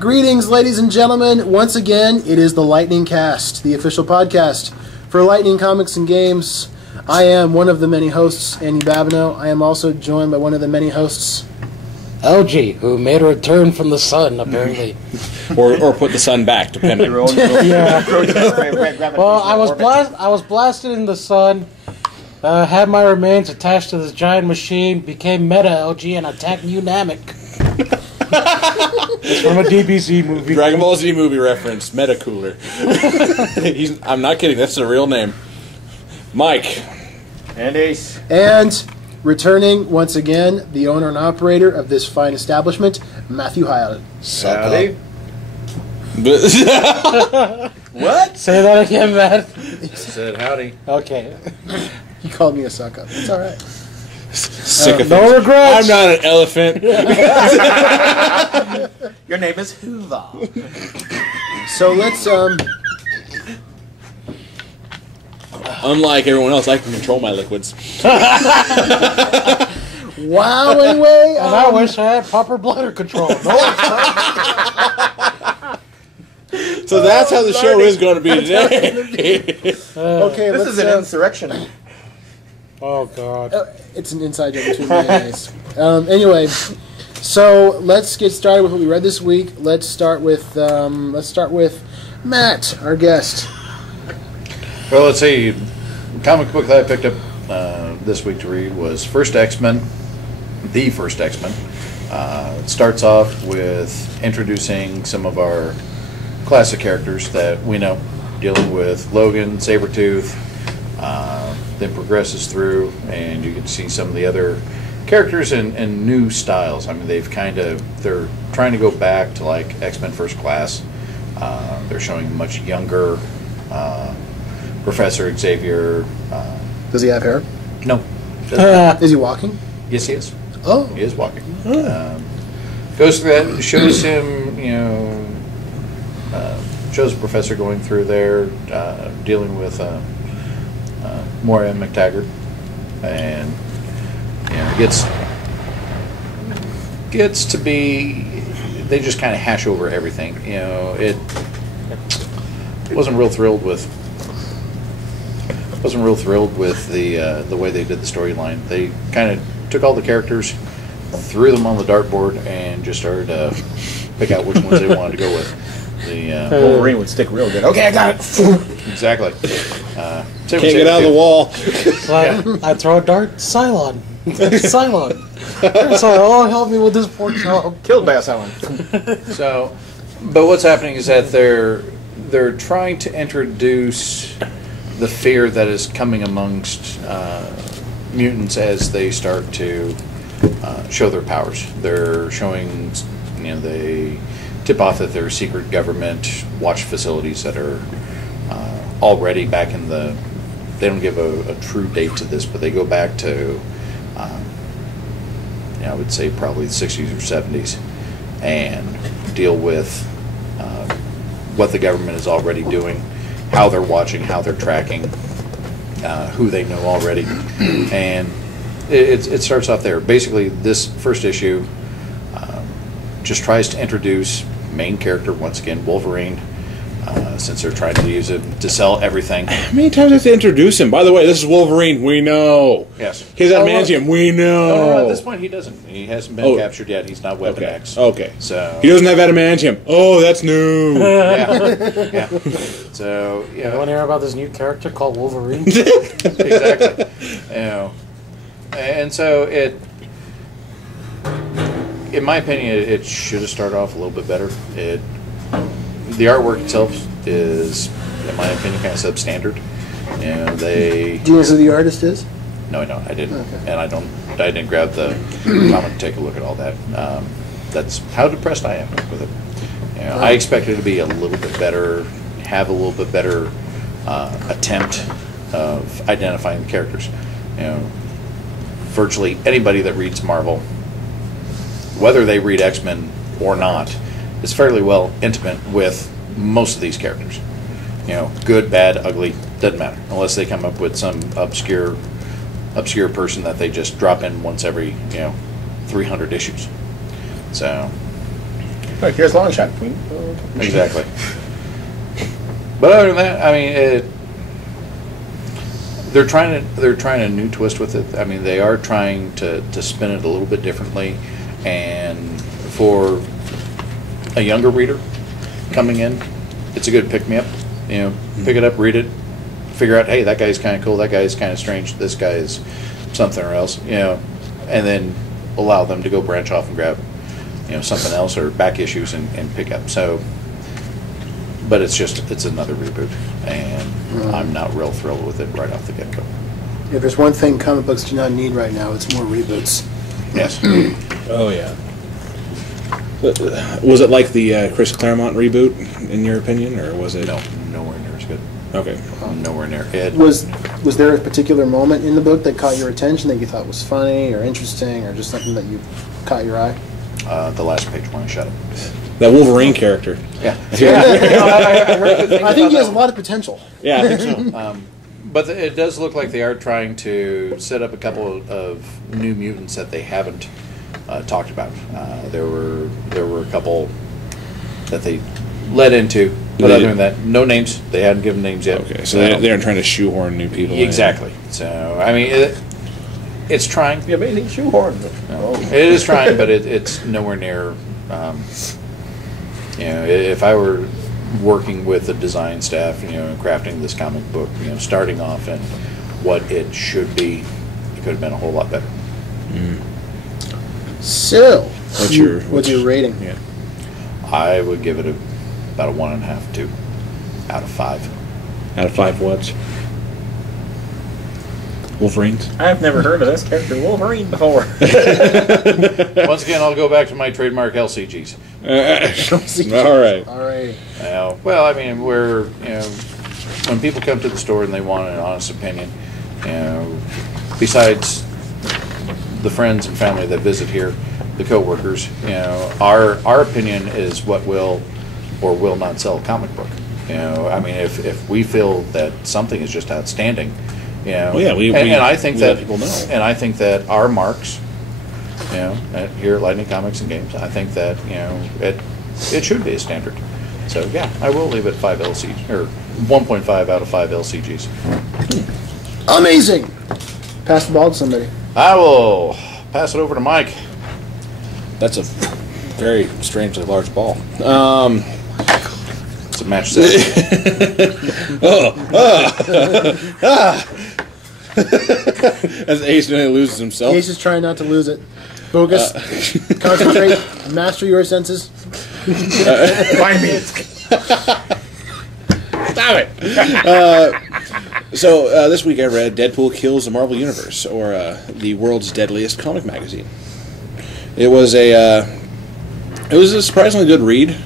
Greetings, ladies and gentlemen. Once again, it is the Lightning Cast, the official podcast for Lightning Comics and Games. I am one of the many hosts, Andy Babineau. I am also joined by one of the many hosts, LG, who made a return from the sun, apparently. or put the sun back, depending. Yeah. Well, I was blasted in the sun, had my remains attached to this giant machine, became Meta LG, and attacked New Namek. It's from a DBZ movie. Dragon Ball Z movie reference, Meta Cooler. I'm not kidding, that's the real name. Mike. And Ace. And returning once again, the owner and operator of this fine establishment, Matthew Hyland. Howdy. What? Say that again, Matt. I said howdy. Okay. He called me a suck-up. It's all right. Sick of no regrets. I'm not an elephant. Your name is Hoover. So let's Unlike everyone else, I can control my liquids. wow. Anyway, And I wish I had proper bladder control. No, So that's how the show is going to be today. okay. This let's, is an insurrection. oh, God. It's an inside joke between me and Ace. Anyway, so let's get started with what we read this week. Let's start with Matt, our guest. Well, let's see. The comic book that I picked up this week to read was First X-Men, the First X-Men. It starts off with introducing some of our classic characters that we know, dealing with Logan, Sabretooth, then progresses through, and you can see some of the other characters in new styles. I mean, they're trying to go back to like X-Men First Class. They're showing much younger Professor Xavier. Does he have hair? No. Is he walking? Yes, he is. Oh, He is walking. Goes through that, shows him, shows the Professor going through there, dealing with Moira McTaggart, and gets to be. They just kind of hash over everything. It wasn't real thrilled with the way they did the storyline. They kind of took all the characters, threw them on the dartboard, and just started to pick out which ones they wanted to go with. Wolverine would stick real good. Okay, I got it. Exactly. Can't get out of the wall. Like, I throw a dart, Cylon. Cylon. Oh, help me with this poor child. Killed by a Cylon. So, but what's happening is that they're trying to introduce the fear that is coming amongst mutants as they start to show their powers. They're showing, they tip off that there are secret government watch facilities that are already back in the. They don't give a true date to this, but they go back to, I would say probably the 60s or 70s, and deal with what the government is already doing, how they're watching, how they're tracking, who they know already, and it starts off there. Basically, this first issue just tries to introduce main character once again, Wolverine. Since they're trying to use it to sell everything. How many times do I have to introduce him? By the way, this is Wolverine. We know. Yes. He's adamantium. We know. No, at this point he doesn't. He hasn't been captured yet. He's not Weapon Okay. X. Okay. So He doesn't have adamantium. Oh, that's new. yeah. So You want to hear about this new character called Wolverine? exactly. And so in my opinion, it should have started off a little bit better. The artwork itself is, in my opinion, kind of substandard. do you know who the artist is? No, I don't. I didn't, Okay. and I didn't grab the comic to take a look at all that. That's how depressed I am with it. I expected it to be a little bit better, have a little bit better attempt of identifying the characters. Virtually anybody that reads Marvel, whether they read X-Men or not, is fairly well intimate with most of these characters. Good, bad, ugly, doesn't matter, unless they come up with some obscure person that they just drop in once every 300 issues. So Right, here's long shot. Exactly. But other than that, I mean, they're trying a new twist with it. I mean, they are trying to spin it a little bit differently, and for a younger reader coming in, it's a good pick me up. You know, pick it up, read it, figure out, hey, that guy's kind of cool, that guy's kind of strange, this guy is something or else. You know, and then allow them to go branch off and grab, you know, something else or back issues and pick up. So, but it's another reboot, and I'm not real thrilled with it right off the get-go. If there's one thing comic books do not need right now, it's more reboots. Yes. Oh yeah. Was it like the Chris Claremont reboot, in your opinion, or was it? No, nowhere near as good. Okay. Nowhere near. It Was there a particular moment in the book that caught your attention that you thought was funny or interesting or just something that you caught your eye? the last page when I shut it. That Wolverine character. Yeah. I think he has a lot of potential. Yeah, I think so. But it does look like they are trying to set up a couple of new mutants that they haven't talked about. There were a couple that they led into, but other than that, no names. They hadn't given names yet. Okay, so they aren't trying to shoehorn new people in. Exactly. So I mean, it's trying. Yeah, maybe shoehorn. It is trying, but it's nowhere near. If I were working with the design staff, and crafting this comic book, starting off and what it should be, it could have been a whole lot better. So, what's your rating? Yeah, I would give it about a 1.5, 2 out of 5. Out of 5 what? Wolverines? I've never heard of this character Wolverine before. Once again, I'll go back to my trademark LCGs. All right. All right. Well, I mean, when people come to the store and they want an honest opinion, besides the friends and family that visit here, the coworkers, our opinion is what will or will not sell a comic book. I mean, if we feel that something is just outstanding, and I think that people know. And I think that our marks, here at Lightning Comics and Games, I think that it should be a standard. So yeah, I will leave it 5 LCGs or 1.5 out of 5 LCGs. Amazing. Pass the ball to somebody. I will pass it over to Mike. That's a very strangely large ball. It's a match set. As Ace nearly loses himself. Ace is trying not to lose it. Focus. Concentrate. Master your senses. Find me. Stop it! So this week I read Deadpool Kills the Marvel Universe, or the world's deadliest comic magazine. It was a surprisingly good read.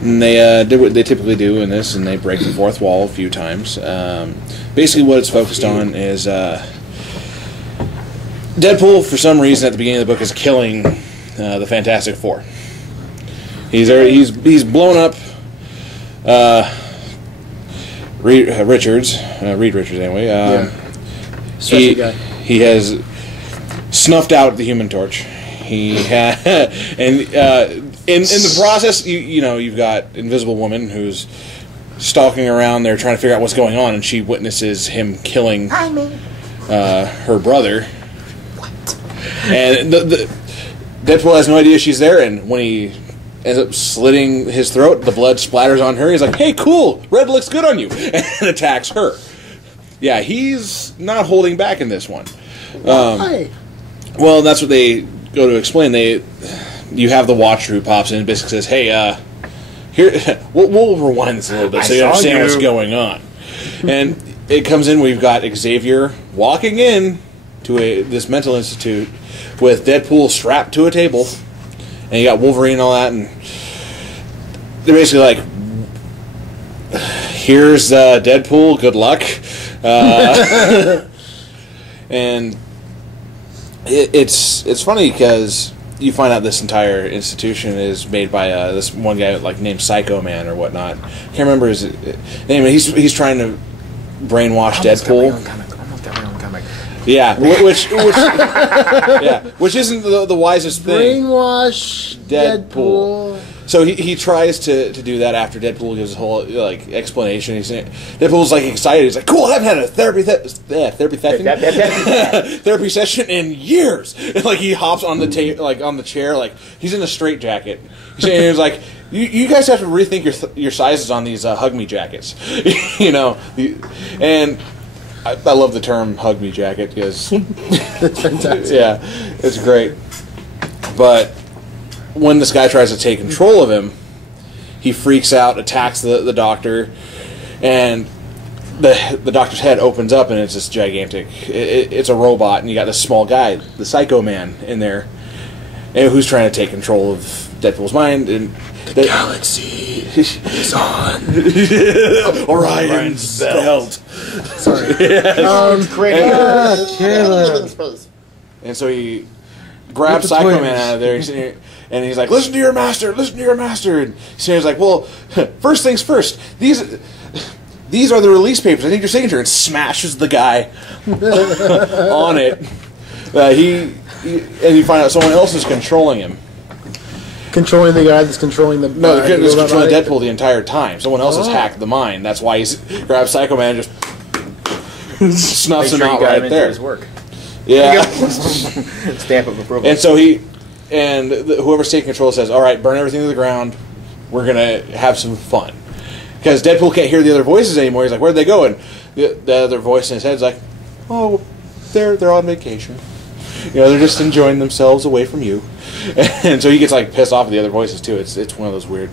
And they did what they typically do in this, and they break the fourth wall a few times. Basically, what it's focused on is Deadpool, for some reason, at the beginning of the book, is killing the Fantastic Four. He's blown up Reed Richards anyway. Stretchy guy. He has snuffed out the Human Torch. He in the process, you've got Invisible Woman who's stalking around there trying to figure out what's going on, and she witnesses him killing her brother. What? And the Deadpool has no idea she's there, and when he ends up slitting his throat, the blood splatters on her. He's like, "Hey, cool, red looks good on you," and attacks her. Yeah, he's not holding back in this one. Why? Well, that's what they go to explain. You have the Watcher who pops in and basically says, "Hey, here, we'll rewind this a little bit so you understand what's going on." And it comes in. We've got Xavier walking in to this mental institute with Deadpool strapped to a table, and you got Wolverine and all that, and they're basically like, "Here's Deadpool. Good luck." And it's funny because you find out this entire institution is made by this one guy named Psycho Man or whatnot. Can't remember his name. He's trying to brainwash Deadpool. Almost got my own comic. Yeah, which isn't the wisest thing. Brainwash Deadpool. So he tries to do that after Deadpool gives his whole like explanation. Deadpool's like excited. He's like, "Cool! I haven't had a therapy session in years." And like he hops on the on the chair, like he's in a straitjacket. He's like, "You guys have to rethink your sizes on these Hug Me jackets." And I love the term "Hug Me jacket" because That's fantastic. yeah, it's great. But when this guy tries to take control of him, he freaks out, attacks the doctor, and the doctor's head opens up, and it's this gigantic. It's a robot, and you got this small guy, the Psycho Man, in there, and who's trying to take control of Deadpool's mind. And The galaxy is on. Orion's belt. Sorry. And so he grabs the Psycho twins. Man out of there, and he's like, "Listen to your master, listen to your master." And he's like, "Well, first things first. These are the release papers. I need your signature." And smashes the guy on it. And you find out someone else is controlling him. Controlling the guy that's controlling the... No, they're just robot controlling body? Deadpool the entire time. Someone else has hacked the mind. That's why he's grabs Psycho Man and just snuffs him out right there. His work. Yeah. Stamp of approval. And so whoever's taking control says, "All right, burn everything to the ground. We're gonna have some fun." Because Deadpool can't hear the other voices anymore. He's like, "Where'd they go?" And the other voice in his head's like, "Oh, they're on vacation. They're just enjoying themselves away from you." And so he gets like pissed off at the other voices too. It's one of those weird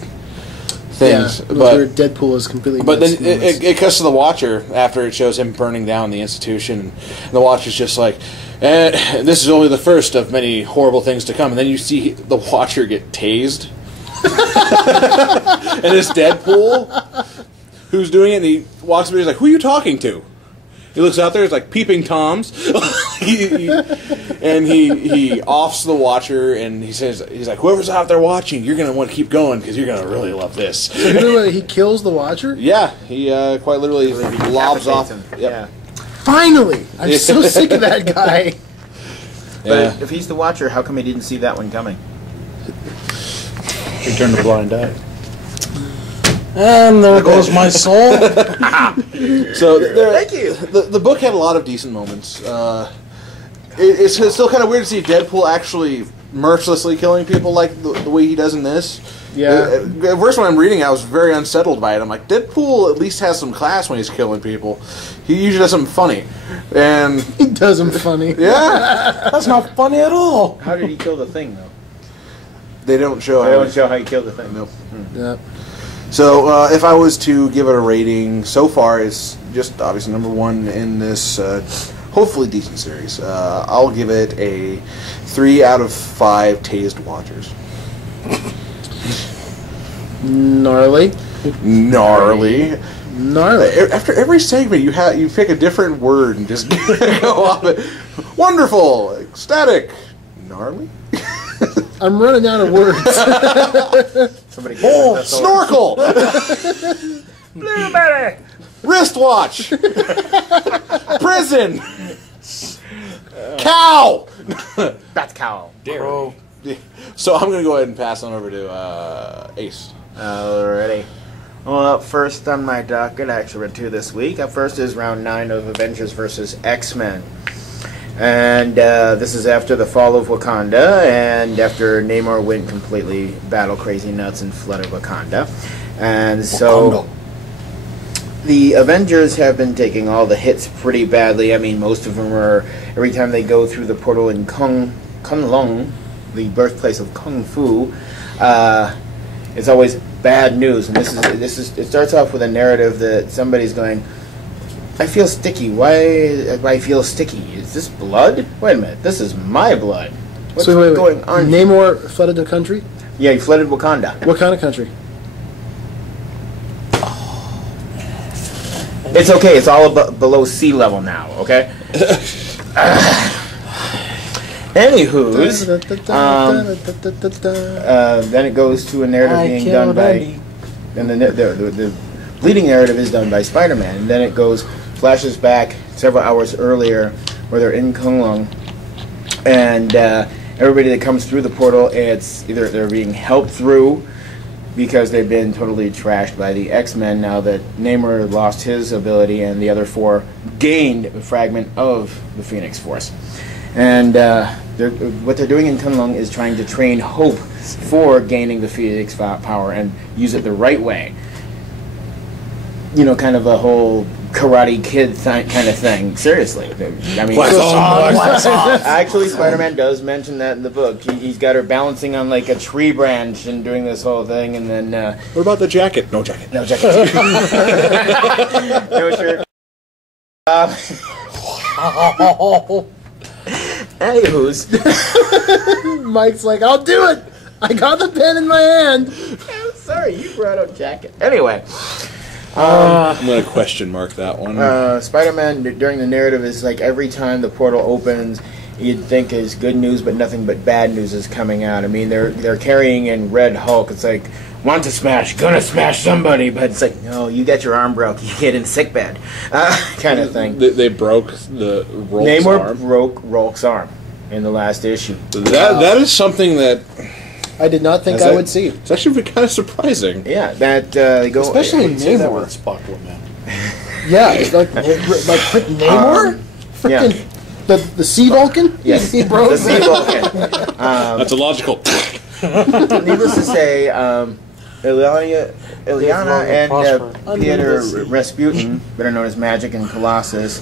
things. Yeah, but where Deadpool is completely... But then nuts. it cuts to the Watcher after it shows him burning down the institution, and the Watcher's just like, "This is only the first of many horrible things to come." And then you see the Watcher get tased, and it's Deadpool who's doing it. And he walks over, he's like, "Who are you talking to?" He looks out there, it's like peeping Toms, and he offs the Watcher, and he's like, "Whoever's out there watching, you're gonna want to keep going because you're gonna really love this." So he kills the Watcher? Yeah, he quite literally lobs off. Him. Yep. Yeah. Finally! I'm so sick of that guy. But if he's the Watcher, how come he didn't see that one coming? He turned a blind eye. And there goes my soul. So thank you. The book had a lot of decent moments. It's still kind of weird to see Deadpool actually mercilessly killing people like the way he does in this. Yeah. At first, when I'm reading, I was very unsettled by it. I'm like, Deadpool at least has some class when he's killing people. He usually does something funny, and He does him funny. yeah, That's not funny at all. How did he kill the thing, though? they don't show. They how don't show how he killed the thing. Nope. Yeah. So, if I was to give it a rating, so far it's just obviously number one in this hopefully decent series. I'll give it a 3 out of 5 tased watchers. Gnarly. Gnarly. Gnarly. After every segment, you pick a different word and just go off it. Wonderful, ecstatic, gnarly. I'm running out of words. Somebody Oh, snorkel, Blueberry! wristwatch, prison, cow. Bat cow. So I'm gonna go ahead and pass on over to Ace. Alrighty. Well, up first on my docket, actually read 2 this week. Up first is round 9 of Avengers vs. X-Men. And this is after the fall of Wakanda, and after Namor went completely battle crazy nuts and flooded Wakanda. And so the Avengers have been taking all the hits pretty badly. I mean, most of them are, every time they go through the portal in Kunlun, the birthplace of Kung Fu, it's always bad news. And this is it starts off with a narrative that somebody's going, "I feel sticky. Why do I feel sticky? Is this blood? Wait a minute. This is my blood. What's So wait. going on?" Namor flooded the country? Yeah, he flooded Wakanda. What kind of country? It's okay. It's all below sea level now. Okay. Anywho's, then it goes to a narrative being done by, and the leading narrative is done by Spider-Man, and then it flashes back several hours earlier where they're in Kunlun, and everybody that comes through the portal, it's either they're being helped through because they've been totally trashed by the X-Men now that Namor lost his ability and the other four gained a fragment of the Phoenix Force. And what they're doing in Kunlun is trying to train Hope for gaining the Phoenix power and use it the right way. You know, kind of a whole Karate Kid kind of thing. Seriously. I mean, actually, Spider-Man does mention that in the book. He's got her balancing on like a tree branch and doing this whole thing, and then... what about the jacket? No jacket. No jacket. No shirt. Anywho's. Mike's like, I'll do it! I got the pen in my hand! I'm sorry, you brought up jacket. Anyway... I'm going to question mark that one. Spider-Man, during the narrative, is like every time the portal opens, you'd think is good news, but nothing but bad news is coming out. I mean, they're carrying in Red Hulk. It's like, want to smash, gonna smash somebody, but it's like, no, you got your arm broke, you get in sickbed, kind of thing. They broke the Rolk's Namor arm. broke Rolk's arm in the last issue. That is something that... I did not think I would see. It's actually kind of surprising. Yeah, that they go... Especially Say that Namor. with Spock woman. Yeah, it's like Namor? Yeah. The Sea Vulcan? Yes, He broke the Sea Vulcan. That's a logical... Needless to say, Ileana and Peter Rasputin, better known as Magic and Colossus,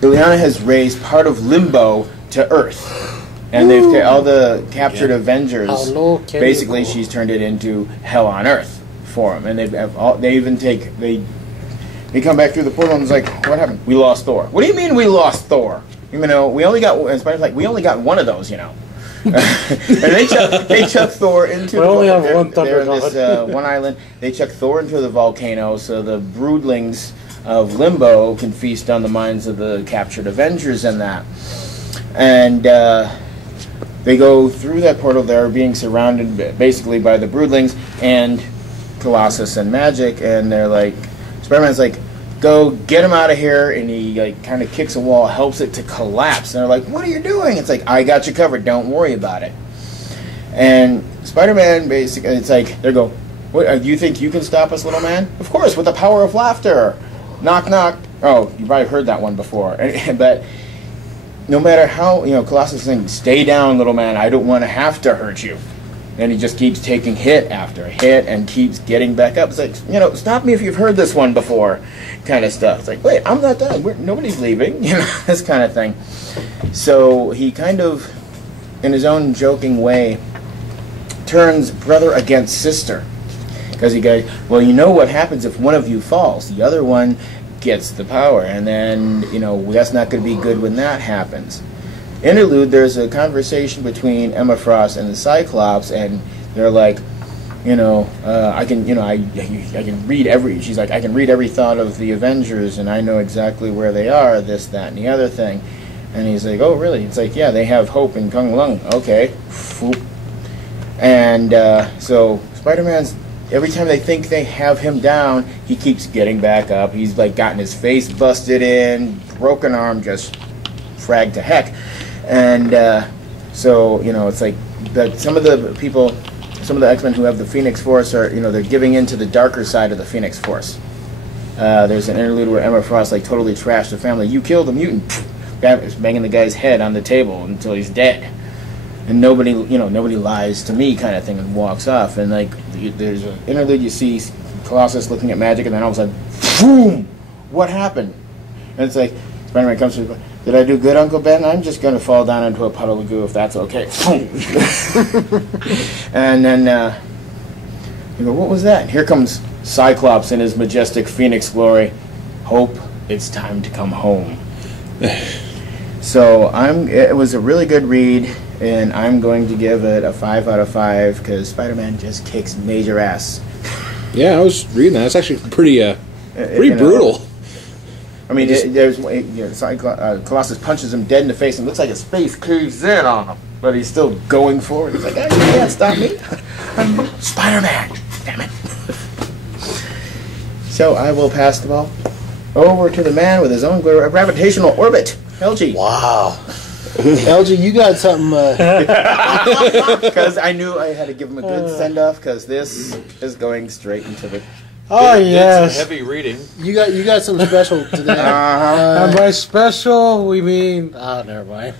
Ileana has raised part of Limbo to Earth. And they've all the captured Avengers. Basically, she's turned it into hell on Earth for them. And they come back through the portal and it's like, what happened? We lost Thor. What do you mean we lost Thor? You know, we only got. And Spider's like, we only got one of those, you know. And they chuck Thor into. We only have one They're in Thunder this one island. They chuck Thor into the volcano, so the broodlings of Limbo can feast on the minds of the captured Avengers and that. And they go through that portal. They're being surrounded basically by the broodlings and Colossus and Magic, and they're like, Spider-Man's like, go get him out of here, and he like kind of kicks a wall, helps it to collapse, and they're like, what are you doing? It's like, I got you covered, don't worry about it. And Spider-Man basically, it's like, they go, what, do you think you can stop us, little man? Of course, with the power of laughter. Knock, knock. Oh, you probably heard that one before. But no matter how, Colossus is saying, stay down, little man, I don't want to have to hurt you. And he just keeps taking hit after hit and keeps getting back up. It's like, stop me if you've heard this one before, kind of stuff. It's like, wait, I'm not done. Nobody's leaving, this kind of thing. So he kind of, in his own joking way, turns brother against sister. Because he goes, well, you know what happens if one of you falls? The other one gets the power. And then, that's not going to be good when that happens. Interlude, there's a conversation between Emma Frost and the Cyclops, and they're like, I can read she's like, I can read every thought of the Avengers, and I know exactly where they are, this, that, and the other thing. And he's like, oh, really? It's like, yeah, they have hope in Kunlun. Okay. And so Spider-Man's, every time they think they have him down, he keeps getting back up. He's like gotten his face busted in, broken arm, just fragged to heck. And so, it's like that some of the people, some of the X-Men who have the Phoenix Force are, they're giving in to the darker side of the Phoenix Force. There's an interlude where Emma Frost like totally trashed the family. You killed the mutant. Banging the guy's head on the table until he's dead. And nobody lies to me kind of thing, and walks off. And like there's an interlude, you see Colossus looking at Magic, and then all of a sudden, boom! What happened? And it's like Spider-Man comes to, did I do good, Uncle Ben? I'm just going to fall down into a puddle of goo if that's okay. And then you go, what was that? And here comes Cyclops in his majestic Phoenix glory. Hope, it's time to come home. So it was a really good read, and I'm going to give it a 5 out of 5 because Spider-Man just kicks major ass. Yeah, I was reading that. It's actually pretty brutal. I mean, Colossus punches him dead in the face, and it looks like his face caves in on him, but he's still going forward. He's like, you can't stop me. I'm Spider-Man. Damn it. So I will pass the ball over to the man with his own gravitational orbit, LG. Wow. LG, you got something. Because I knew I had to give him a good send off. Because this is going straight into the. Oh It's yes. heavy reading. You got something special today. And by special, we mean. Oh, never mind.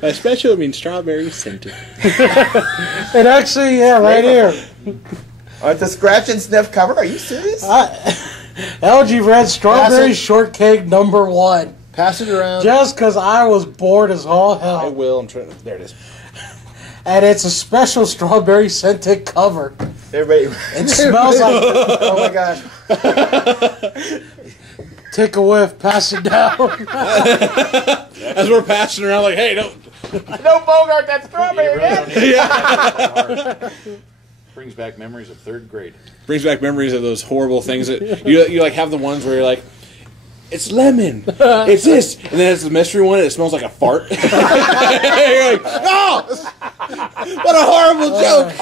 By special, I mean strawberry scented. It actually, yeah, right here. Oh, it's a scratch and sniff cover. Are you serious? LG Red Strawberry Pass it. Shortcake #1. Pass it around. Just because I was bored as all I hell. will. I'm trying. There it is. And it's a special strawberry scented cover. Everybody. It smells like. Oh my gosh. Take a whiff, pass it down. As we're passing around, like, hey, don't. No Bogart, that strawberry, man. Brings back memories of 3rd grade. Brings back memories of those horrible things that you like have the ones where you're like, it's lemon, it's this, and then it's the mystery one and it smells like a fart. You're like, oh, what a horrible joke.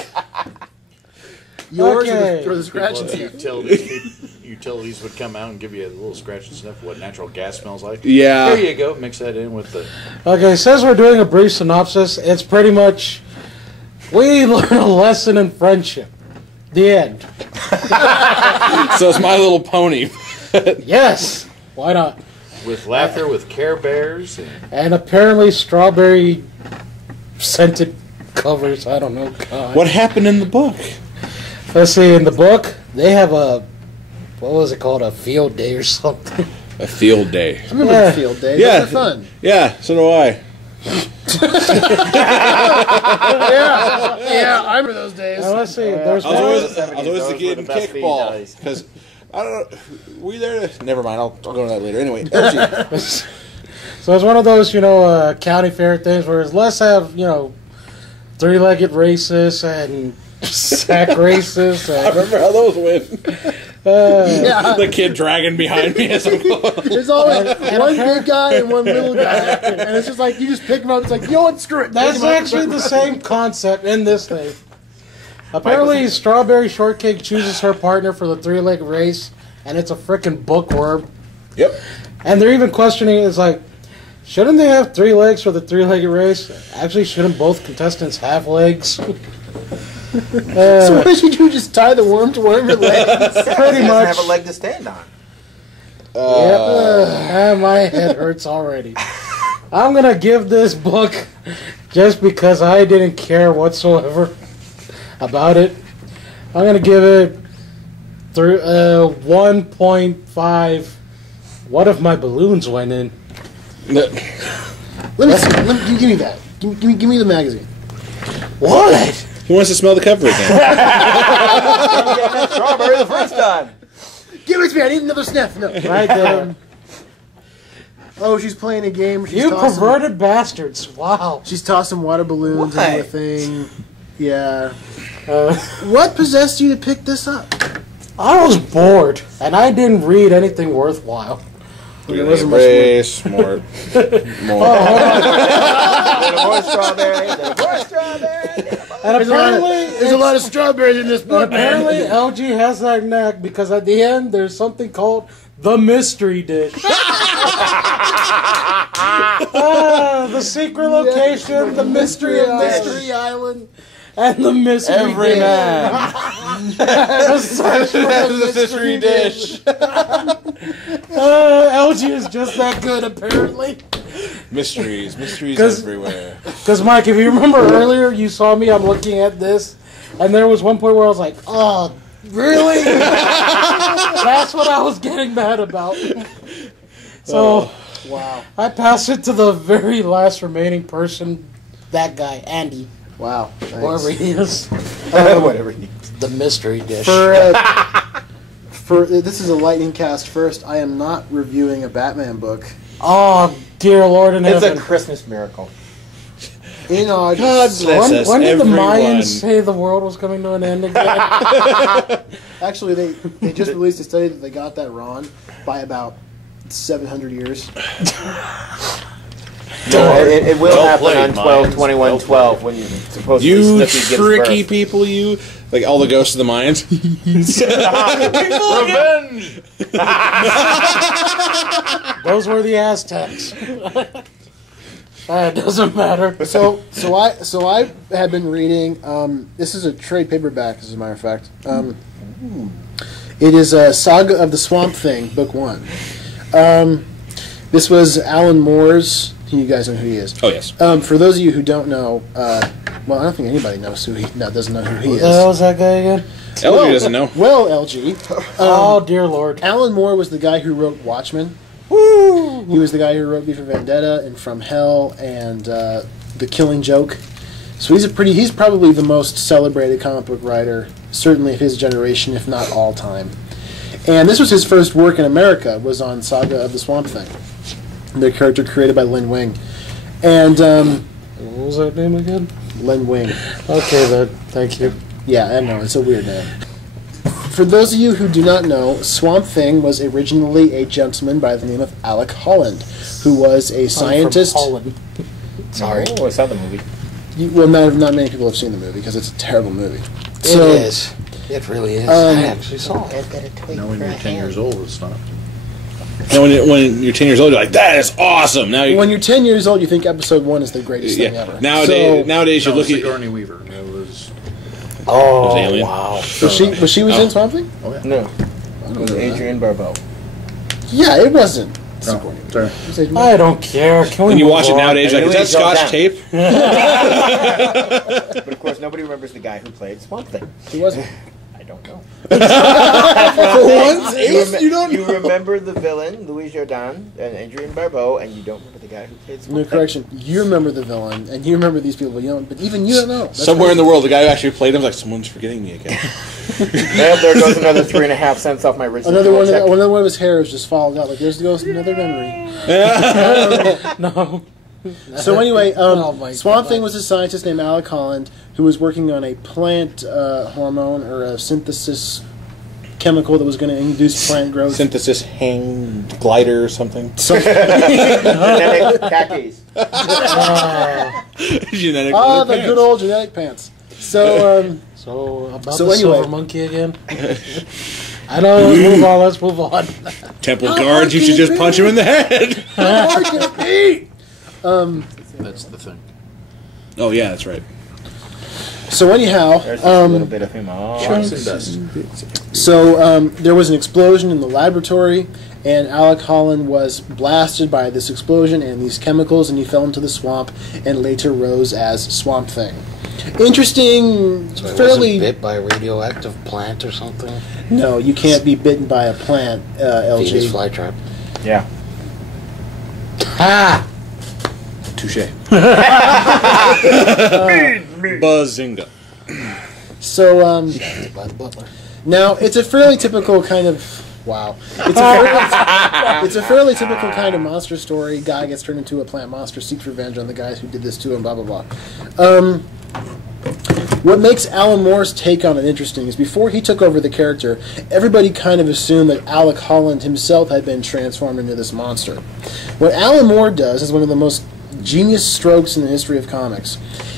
Yours Okay. or the scratch and Well, sniff? utilities would come out and give you a little scratch and sniff of what natural gas smells like. Yeah. There you go. Mix that in with the. Okay, since we're doing a brief synopsis, it's pretty much we learn a lesson in friendship. The end. So it's My Little Pony. Yes. Why not? With laughter, with Care Bears. And apparently strawberry scented covers. I don't know. God. What happened in the book? Let's see. In the book, they have a what was it called? A field day or something. A field day. I remember Yeah. the field days. Yeah. Those were fun. Yeah, so do I. Yeah, I remember those days. Now, let's see. There's I was one. always the Those kid were in the best feed kickball days. because I don't know. Were you there? Never mind. I'll go into that later. Anyway, LG. So it's one of those, county fair things where let's have, three-legged races and sack races. I And, remember how those went. Yeah. The kid dragging behind me as I'm going. There's always one big guy and one little guy, and it's just like you just pick them up. It's like, you know what? Screw it. that's Pick 'em up. actually the same concept in this thing. Apparently, Strawberry Shortcake chooses her partner for the three-legged race, and it's a freaking bookworm. Yep. And they're even questioning it. It's like, shouldn't they have 3 legs for the three-legged race? Actually, shouldn't both contestants have legs? So what did you do? Just tie the worm to one of your legs? Pretty He doesn't much. have a leg to stand on. Yep. My head hurts already. I'm gonna give this book just because I didn't care whatsoever about it. I'm gonna give it 1.5. What if my balloons went in? Let me see. Give me that. Give me the magazine. What? Who wants to smell the cover again? Strawberry the first time. Give it to me. I need another sniff. No. Right there. Oh, she's playing a game. She's You tossing, perverted bastards. Wow. She's tossing water balloons Why? into a thing. Yeah. Uh, What possessed you to pick this up? I was bored, and I didn't read anything worthwhile. There wasn't much Race, more. Little more strawberry. Little more strawberry. And apparently, There's a lot of strawberries in this But book. apparently, LG has that knack because at the end there's something called the mystery dish. The secret location, the mystery of Mystery Island, and the mystery Every dish. man. The search for the The mystery dish. LG is just that good, apparently. Mysteries 'Cause- everywhere. Because, Mike, if you remember earlier, you saw me, I'm looking at this, and there was one point where I was like, oh, really? That's what I was getting mad about. So, Wow. I pass it to the very last remaining person, that guy, Andy, Wow. whoever he is. Whatever he needs. The mystery dish. For this is a lightning cast first. I am not reviewing a Batman book. Oh, dear Lord in It's a heaven. Christmas miracle. In August. God bless us, When did the everyone. Mayans say the world was coming to an end again? Actually, they just released a study that they got that wrong by about 700 years. No, it will Well happen played, on Mayans. 12/21/12 when you supposedly You Snooki gives tricky birth. people, you. Like all the ghosts of the Mayans. Revenge! Those were the Aztecs. It doesn't matter. So I have been reading. This is a trade paperback, as a matter of fact. It is a Saga of the Swamp Thing, Book 1. This was Alan Moore's. You guys know who he is. Oh, yes. For those of you who don't know, well, I don't think anybody knows doesn't know who he Who the hell is. is that guy again? LG doesn't know. Well, LG. Oh, dear Lord. Alan Moore was the guy who wrote Watchmen. Woo! He was the guy who wrote V for Vendetta and From Hell and The Killing Joke. So he's probably the most celebrated comic book writer, certainly of his generation, if not all time. And this was his first work in America, was on Saga of the Swamp Thing, the character created by Len Wein. And What was that name again? Len Wein. Okay, then. Thank you. Yeah, I know, it's a weird name. For those of you who do not know, Swamp Thing was originally a gentleman by the name of Alec Holland, who was a scientist. I'm from Holland. Sorry. Oh, I saw the movie. Well, not many people have seen the movie because it's a terrible movie. It is. It really is. I actually saw it. Now when you're 10 years old, it's not. And when you're 10 years old, you're like, that is awesome. Now When you're 10 years old, you think episode 1 is the greatest thing ever. Nowadays you No, look at Sigourney Weaver. It was. Oh, Alien. wow. So she was in Swamp Thing? Oh yeah. No. It was Adrienne Barbeau. Yeah, it wasn't. Oh, sorry. It was Adrian- I don't care. Can we when you move watch it on? nowadays, like, And is that Louis Scotch Jourdan. tape? But of course, nobody remembers the guy who played Swamp Thing. He wasn't. I don't know. For once, Ace, you don't You know. remember the villain, Louis Jourdan and Adrienne Barbeau, and you don't remember the guy who played Swamp No, Thing. correction. You remember the villain, and you remember these people, but you don't. But even you don't know. That's Somewhere in crazy. the world, the guy who actually played him was like, someone's forgetting me again. Well, there goes another 3.5 cents off my original Another one. check. Another one of his hairs just falls out. Like there's goes another memory. No. So anyway, Oh my Swamp God. Thing was a scientist named Alec Holland who was working on a plant hormone or a synthesis chemical that was going to induce plant growth. Synthesis hang glider or something. Genetic khakis. Genetic Ah, leather the pants. good old genetic pants. So, So, about So the anyway. silver monkey again? I know, let's move on. Temple guards, you should just punch him in the head. how hard can it be? That's the thing. Oh, yeah, that's right. So anyhow, There's just a little bit of him. Oh, Watson does. so there was an explosion in the laboratory, and Alec Holland was blasted by this explosion and these chemicals, and he fell into the swamp, and later rose as Swamp Thing. Interesting, So it fairly. wasn't bit by a radioactive plant or something? No, you can't be bitten by a plant, Venus LG. flytrap. yeah. Ha! Touche. Bazinga. So By the butler. now it's a fairly typical kind of. Wow. It's a fairly typical kind of monster story. Guy gets turned into a plant monster, seeks revenge on the guys who did this to him, blah, blah, blah. What makes Alan Moore's take on it interesting is before he took over the character, everybody kind of assumed that Alec Holland himself had been transformed into this monster. What Alan Moore does is one of the most genius strokes in the history of comics.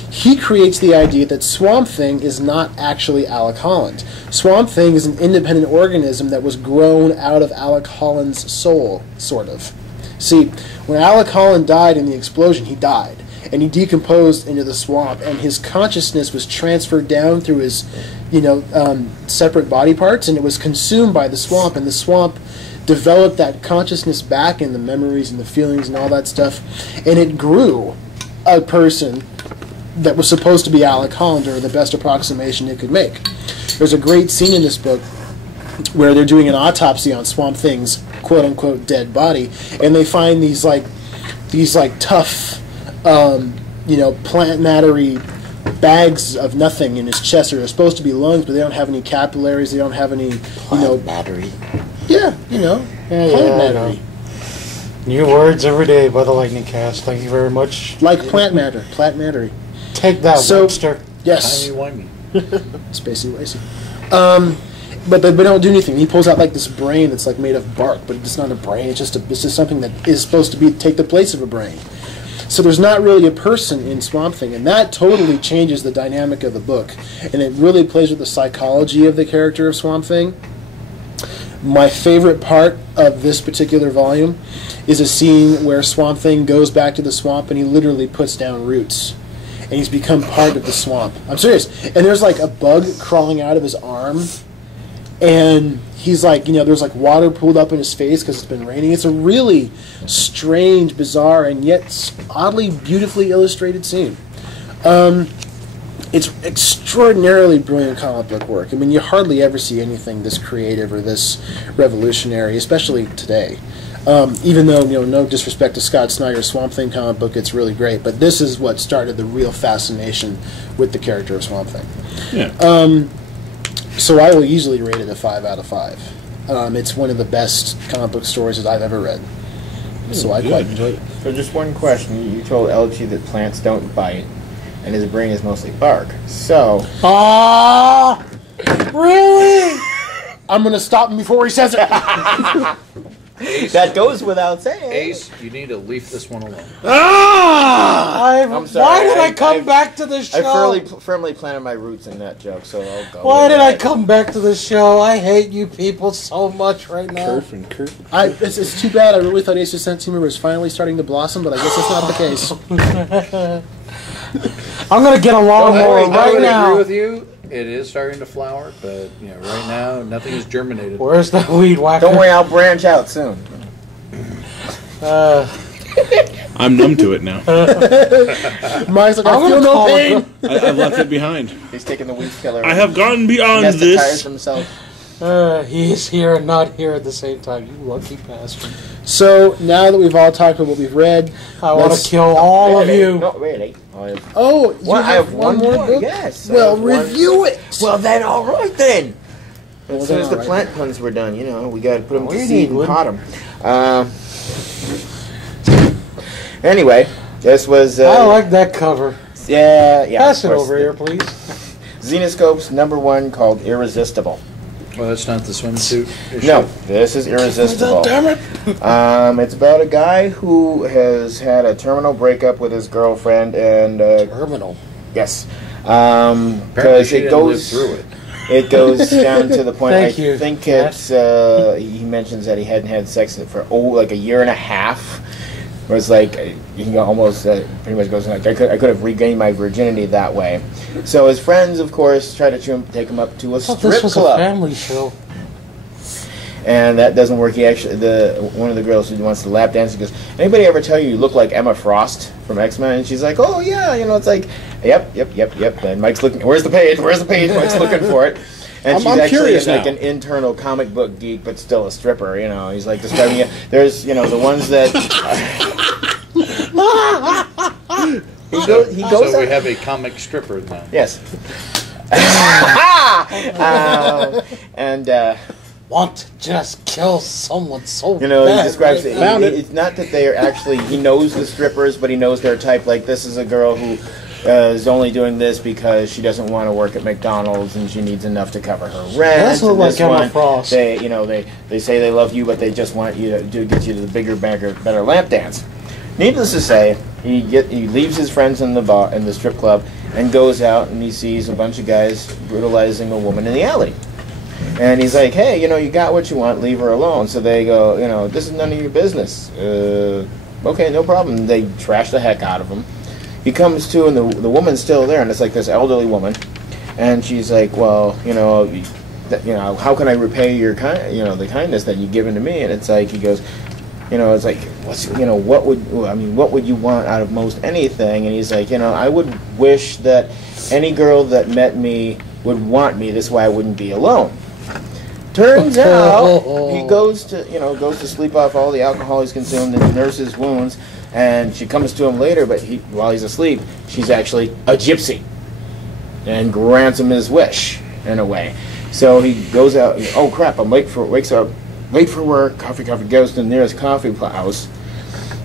He creates the idea that Swamp Thing is not actually Alec Holland. Swamp Thing is an independent organism that was grown out of Alec Holland's soul, sort of. See, when Alec Holland died in the explosion, he died. And he decomposed into the swamp, and his consciousness was transferred down through his, separate body parts, and it was consumed by the swamp, and the swamp developed that consciousness back and the memories and the feelings and all that stuff, and it grew a person that was supposed to be Alec Holland, or the best approximation it could make. There's a great scene in this book where they're doing an autopsy on Swamp Thing's quote-unquote dead body, and they find these tough plant mattery bags of nothing in his chest. They're supposed to be lungs, but they don't have any capillaries. They don't have any, Battery. plant mattery. New words every day by the Lightning Cast. Thank you very much. Like plant matter, plant mattery. Take that, So- Webster. Yes, Timey-wimey. spacey wacy. But they don't do anything. He pulls out like this brain that's like made of bark, but it's not a brain. It's just something that is supposed to take the place of a brain. So there's not really a person in Swamp Thing, and that totally changes the dynamic of the book, and it really plays with the psychology of the character of Swamp Thing. My favorite part of this particular volume is a scene where Swamp Thing goes back to the swamp and he literally puts down roots. And he's become part of the swamp. I'm serious. And there's like a bug crawling out of his arm. And he's like, there's like water pooled up in his face because it's been raining. It's a really strange, bizarre, and yet oddly beautifully illustrated scene. It's extraordinarily brilliant comic book work. I mean, you hardly ever see anything this creative or this revolutionary, especially today. Even though, no disrespect to Scott Snyder's Swamp Thing comic book, it's really great. But this is what started the real fascination with the character of Swamp Thing. Yeah. So I will easily rate it a 5 out of 5. It's one of the best comic book stories that I've ever read. So I quite enjoyed it. So just one question. You told LG that plants don't bite, and his brain is mostly bark. So... Ah, really? I'm going to stop him before he says it. That goes without saying. Ace, you need to leave this one alone. I'm sorry. Why did I come back to this show? I firmly planted my roots in that joke, so I'll go. Why with did I that. come back to this show? I hate you people so much right now. Kerf and Kerf. It's too bad. I really thought Ace's Sense Humor was finally starting to blossom, but I guess that's not the case. I'm gonna get a lawnmower I right would now. agree with you. It is starting to flower, but right now nothing is germinated. Where's the weed whacker? Don't worry, I'll branch out soon. I'm numb to it now. Mike's like, I'm I feel gonna no call pain. I've left it behind. He's taking the weed killer. I have gone beyond Anesthetize this. himself. He is here and not here at the same time. You lucky bastard. So now that we've all talked about what we've read, I want let's- to kill all of Really? you. No, really. I you have one more. book? Yes. I Well, have one- review it. Well, then, all right then. Well, As soon then, as the all right. plant puns were done, we got to put them Oh, to you seed need and wood. pot them. Anyway, this was. I like that cover. Yeah. Pass of it course. over here, please. Xenoscope's #1 called Irresistible. Well, that's not the swimsuit issue. No, this is Irresistible. Damn it. It's about a guy who has had a terminal breakup with his girlfriend, and Terminal. yes, Apparently because she it didn't live goes through it. It goes down to the point. Thank I you, think Matt. it's. He mentions that he hadn't had sex for like a year and a half. It was like he almost pretty much goes like I could have regained my virginity that way. So his friends, of course, try to take him up to a I thought strip this was a club. family show. And that doesn't work. He actually, one of the girls who wants to lap dance, he goes, "Anybody ever tell you look like Emma Frost from X-Men?" And she's like, "Oh yeah, it's like, yep." And Mike's looking, "Where's the page? Where's the page?" Mike's looking for it. And I'm she's actually curious like now. an internal comic book geek, but still a stripper. He's like describing it. There's, the ones that he goes. So we out- have a comic stripper now. yes. And. Want to just kill someone so He bad. describes right it. now. It's not that they are actually. He knows the strippers, but he knows their type. Like this is a girl who is only doing this because she doesn't want to work at McDonald's and she needs enough to cover her rent. That's And like this Emma one, Frost. They, they say they love you, but they just want you to get you to the bigger, better lap dance. Needless to say, he leaves his friends in the strip club and goes out and he sees a bunch of guys brutalizing a woman in the alley. And he's like, "Hey, you got what you want. Leave her alone." So they go, "This is none of your business." Okay, no problem. They trash the heck out of him. He comes to, and the woman's still there, and it's like this elderly woman, and she's like, "Well, how can I repay your the kindness that you've given to me?" And it's like he goes, it's like, what would you want out of most anything? And he's like, I would wish that any girl that met me would want me. This way I wouldn't be alone. Turns out he goes to sleep off all the alcohol he's consumed and nurse his wounds, and she comes to him later, but while he's asleep, she's actually a gypsy and grants him his wish in a way. So he goes out. Oh crap! Wakes up, late for work. Coffee. Goes to the nearest coffee house,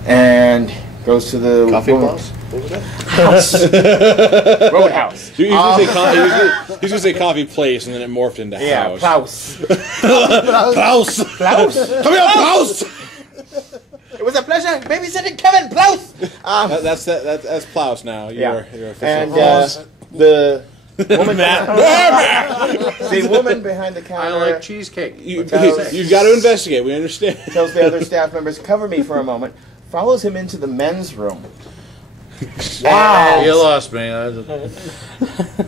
and goes to the Coffee woman- Plus? What was that? house. Roadhouse. He was gonna say coffee place, and then it morphed into Yeah, house. Klaus. Klaus. Klaus. Come here, Klaus. It was a pleasure babysitting Kevin Klaus. That's Klaus now. You're official. And Klaus. Woman the woman behind the I counter like cheesecake. You've got to investigate. We understand. tells the other staff members, "Cover me for a moment." Follows him into the men's room. Wow. You lost me.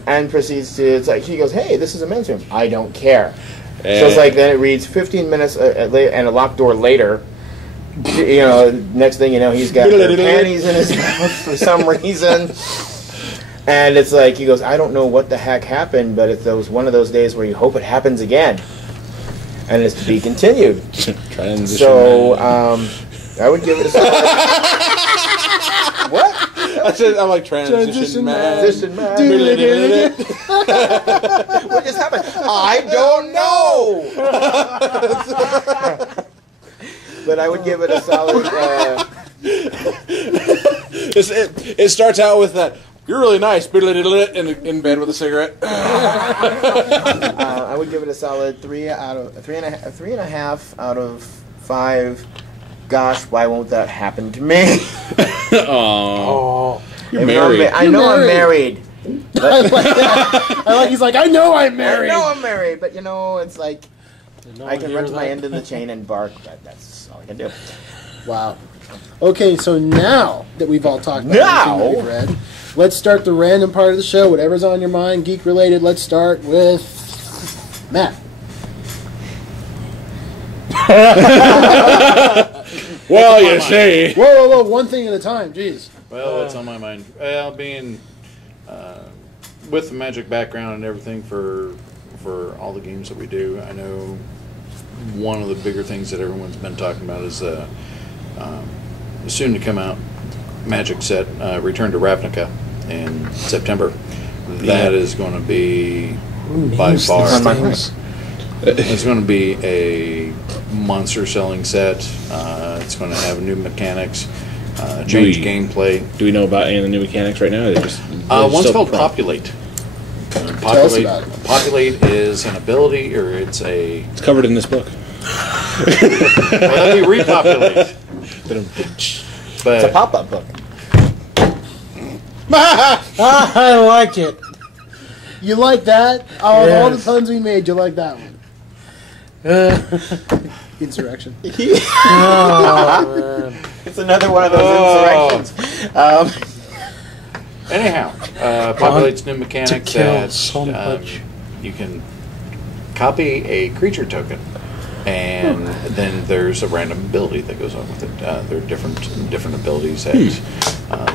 And proceeds to, it's like, she goes, "Hey, this is a men's room." "I don't care." So it's like, then it reads 15 minutes later, and a locked door later. You know, next thing you know, he's got her panties in his mouth for some reason. And it's like, he goes, "I don't know what the heck happened, but it's one of those days where you hope it happens again." And it's to be continued. Transition. So, I would give it a solid. What? I'm like transition man. Transition man. What just happened? I don't know. But I would give it a solid. It starts out with that. "You're really nice," in bed with a cigarette. I would give it a solid 3 and a half out of 5. Gosh, why won't that happen to me? Oh, you're Even though married. I know I'm married. I like that. He's like, I know I'm married. I know I'm married, but you know, it's like I can run to my end of the chain and bark. That's all I can do. Wow. Okay, so now that we've all talked about Now? everything that we've read, let's start the random part of the show. Whatever's on your mind, geek related. Let's start with Matt. Well, you see. Whoa! One thing at a time. Jeez. Well, what's on my mind? Well, being with the Magic background and everything for all the games that we do, I know one of the bigger things that everyone's been talking about is soon to come out Magic set Return to Ravnica in September. That is going to be by far. It's going to be a monster selling set. It's going to have new mechanics, change gameplay. Do we know about any of the new mechanics right now? Or they're One's still called prompt? Populate. Tell us about it. Populate is an ability, or it's a. It's covered in this book. Well, let me repopulate. It's a But pop-up book. I like it. You like that? Out of all the Yes. puns we made, you like that one? Insurrection. Oh, man. It's another one of those insurrections. anyhow, populates new mechanics kill that so much. you can copy a creature token, and then there's a random ability that goes on with it. There are different abilities that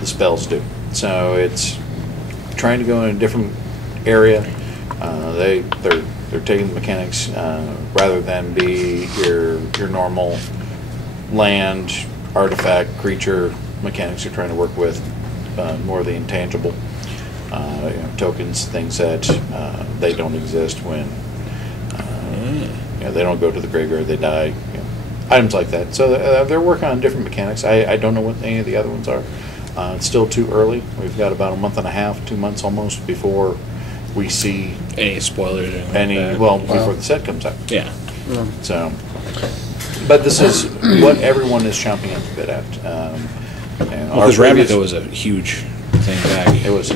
the spells do. So it's trying to go in a different area. They're taking the mechanics rather than be your normal land artifact creature mechanics. You're trying to work with more of the intangible tokens, things that they don't exist when they don't go to the graveyard, they die, items like that. So they're working on different mechanics. I don't know what any of the other ones are. It's still too early. We've got about a month and a half, 2 months almost, before we see Any spoilers? Or anything any, like that? well, before the set comes out. Yeah. So, but this is what everyone is chomping at the bit at. Because Ravnica was a huge thing back. It was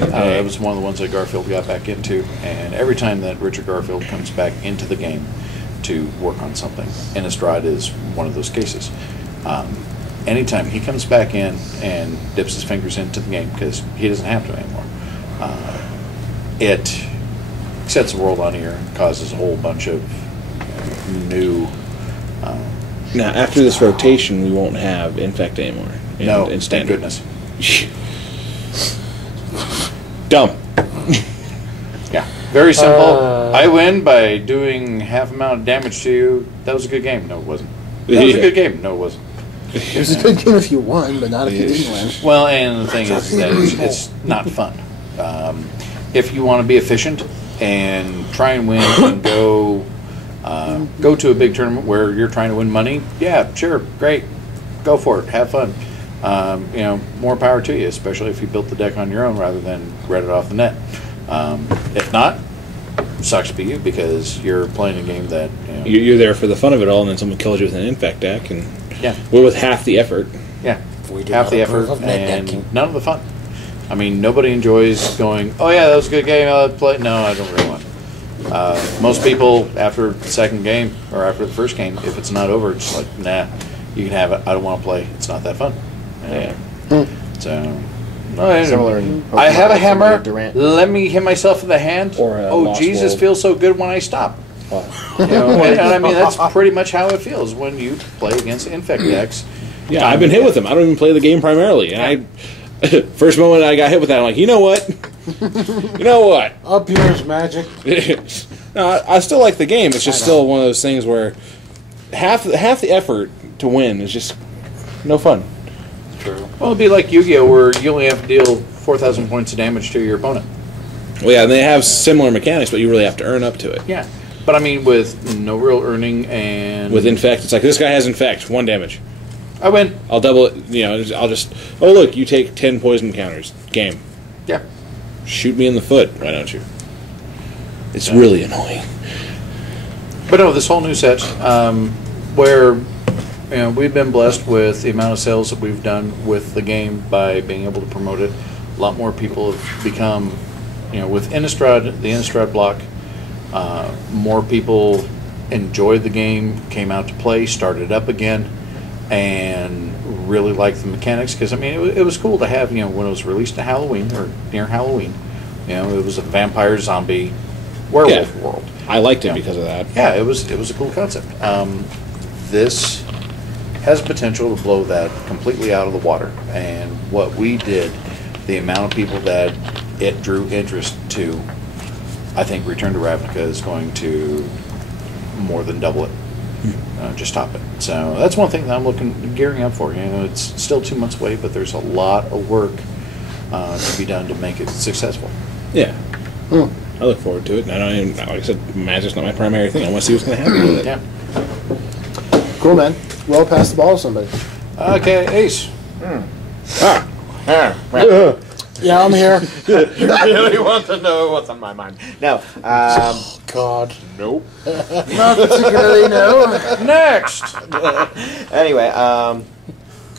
one of the ones that Garfield got back into, and every time that Richard Garfield comes back into the game to work on something, Innistrad is one of those cases. Anytime he comes back in and dips his fingers into the game, because he doesn't have to anymore, it sets the world on ear and causes a whole bunch of new. Now, after this rotation, we won't have Infect anymore. No, in thank standard. goodness. Dumb. Yeah, very simple. I win by doing half amount of damage to you. That was a good game. No, it wasn't. That was a good game. No, it wasn't. It was a good game if you won, but not if you didn't win. Well, and the thing is that it's not fun. If you want to be efficient and try and win and go to a big tournament where you're trying to win money, yeah, sure, great, go for it, have fun. More power to you, especially if you built the deck on your own rather than read it off the net. If not, sucks to be you, because you're playing a game that You're there for the fun of it all, and then someone kills you with an Infect deck, and yeah, we're with half the effort. yeah, We do half not the approve effort of net and decking. none of the fun. I mean, nobody enjoys going, oh yeah, that was a good game, I'll play. No, I don't really want it. Most people, after the second game, or after the first game, if it's not over, it's like, nah, you can have it, I don't want to play, it's not that fun. Yeah. So, Similar in I have a Pokemon, hammer, similar to Durant. let me hit myself in the hand. Or a Oh, Lost Jesus World. feels so good when I stop. You know, and I mean, that's pretty much how it feels when you play against Infect decks. Yeah, I've been hit with them. I don't even play the game primarily, and first moment I got hit with that, I'm like, you know what? You know what? Up yours, Magic. No, I still like the game. It's just still one of those things where half the effort to win is just no fun. True. Well, it'd be like Yu-Gi-Oh, where you only have to deal 4,000 points of damage to your opponent. Well, yeah, and they have similar mechanics, but you really have to earn up to it. Yeah, but I mean, with no real earning and With Infect, it's like, this guy has Infect, 1 damage. I win. I'll double it, I'll just, oh look, you take 10 poison counters. Game. Yeah. Shoot me in the foot, why don't you? It's really annoying. But no, this whole new set, where we've been blessed with the amount of sales that we've done with the game by being able to promote it. A lot more people have become, with Innistrad, the Innistrad block, more people enjoyed the game, came out to play, started up again, and really liked the mechanics. Because I mean, it was cool to have, when it was released to Halloween or near Halloween, it was a vampire zombie werewolf world. I liked it because of that. Yeah, it was a cool concept. This has potential to blow that completely out of the water. And what we did, the amount of people that it drew interest to, I think Return to Ravnica is going to more than double it. Just top it. So that's one thing that I'm gearing up for. It's still 2 months away, but there's a lot of work to be done to make it successful. Yeah. I look forward to it. And I don't even, like I said, Magic's not my primary thing. I want to see what's going to happen with it. Yeah. Cool, man. Well, pass the ball to somebody. Okay, Ace. Yeah, I'm here. I really want to know what's on my mind. No. God. Nope. Not particularly, no. Next. Anyway,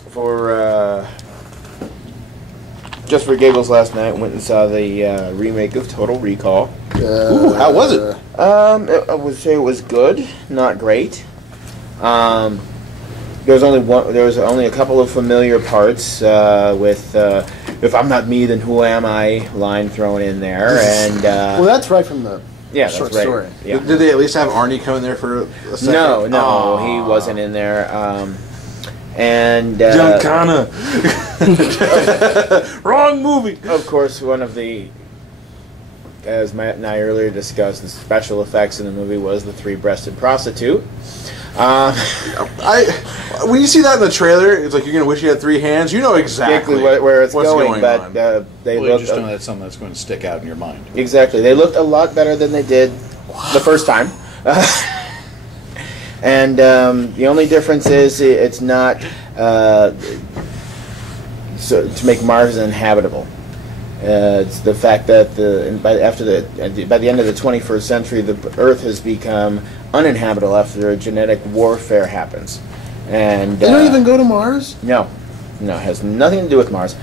for just for giggles last night, went and saw the remake of Total Recall. Ooh, how was it? I would say it was good, not great. There was only a couple of familiar parts with "If I'm not me, then who am I?" line thrown in there, and Well, that's right from the yeah, that's short right. story. Yeah. Did they at least have Arnie come in there for a second? No, Aw. he wasn't in there. And Giancana. Wrong movie. of course, one of the, as Matt and I earlier discussed, the special effects in the movie was the 3-breasted prostitute. When you see that in the trailer, it's like you're gonna wish you had 3 hands. You know exactly where it's what's going, but on. they Well, you looked just know that's something that's going to stick out in your mind. exactly. They looked a lot better than they did the first time. And the only difference is it's not so to make Mars uninhabitable. It's the fact that by the end of the 21st century, the Earth has become uninhabitable after a genetic warfare happens. And They don't even go to Mars? no, it has nothing to do with Mars.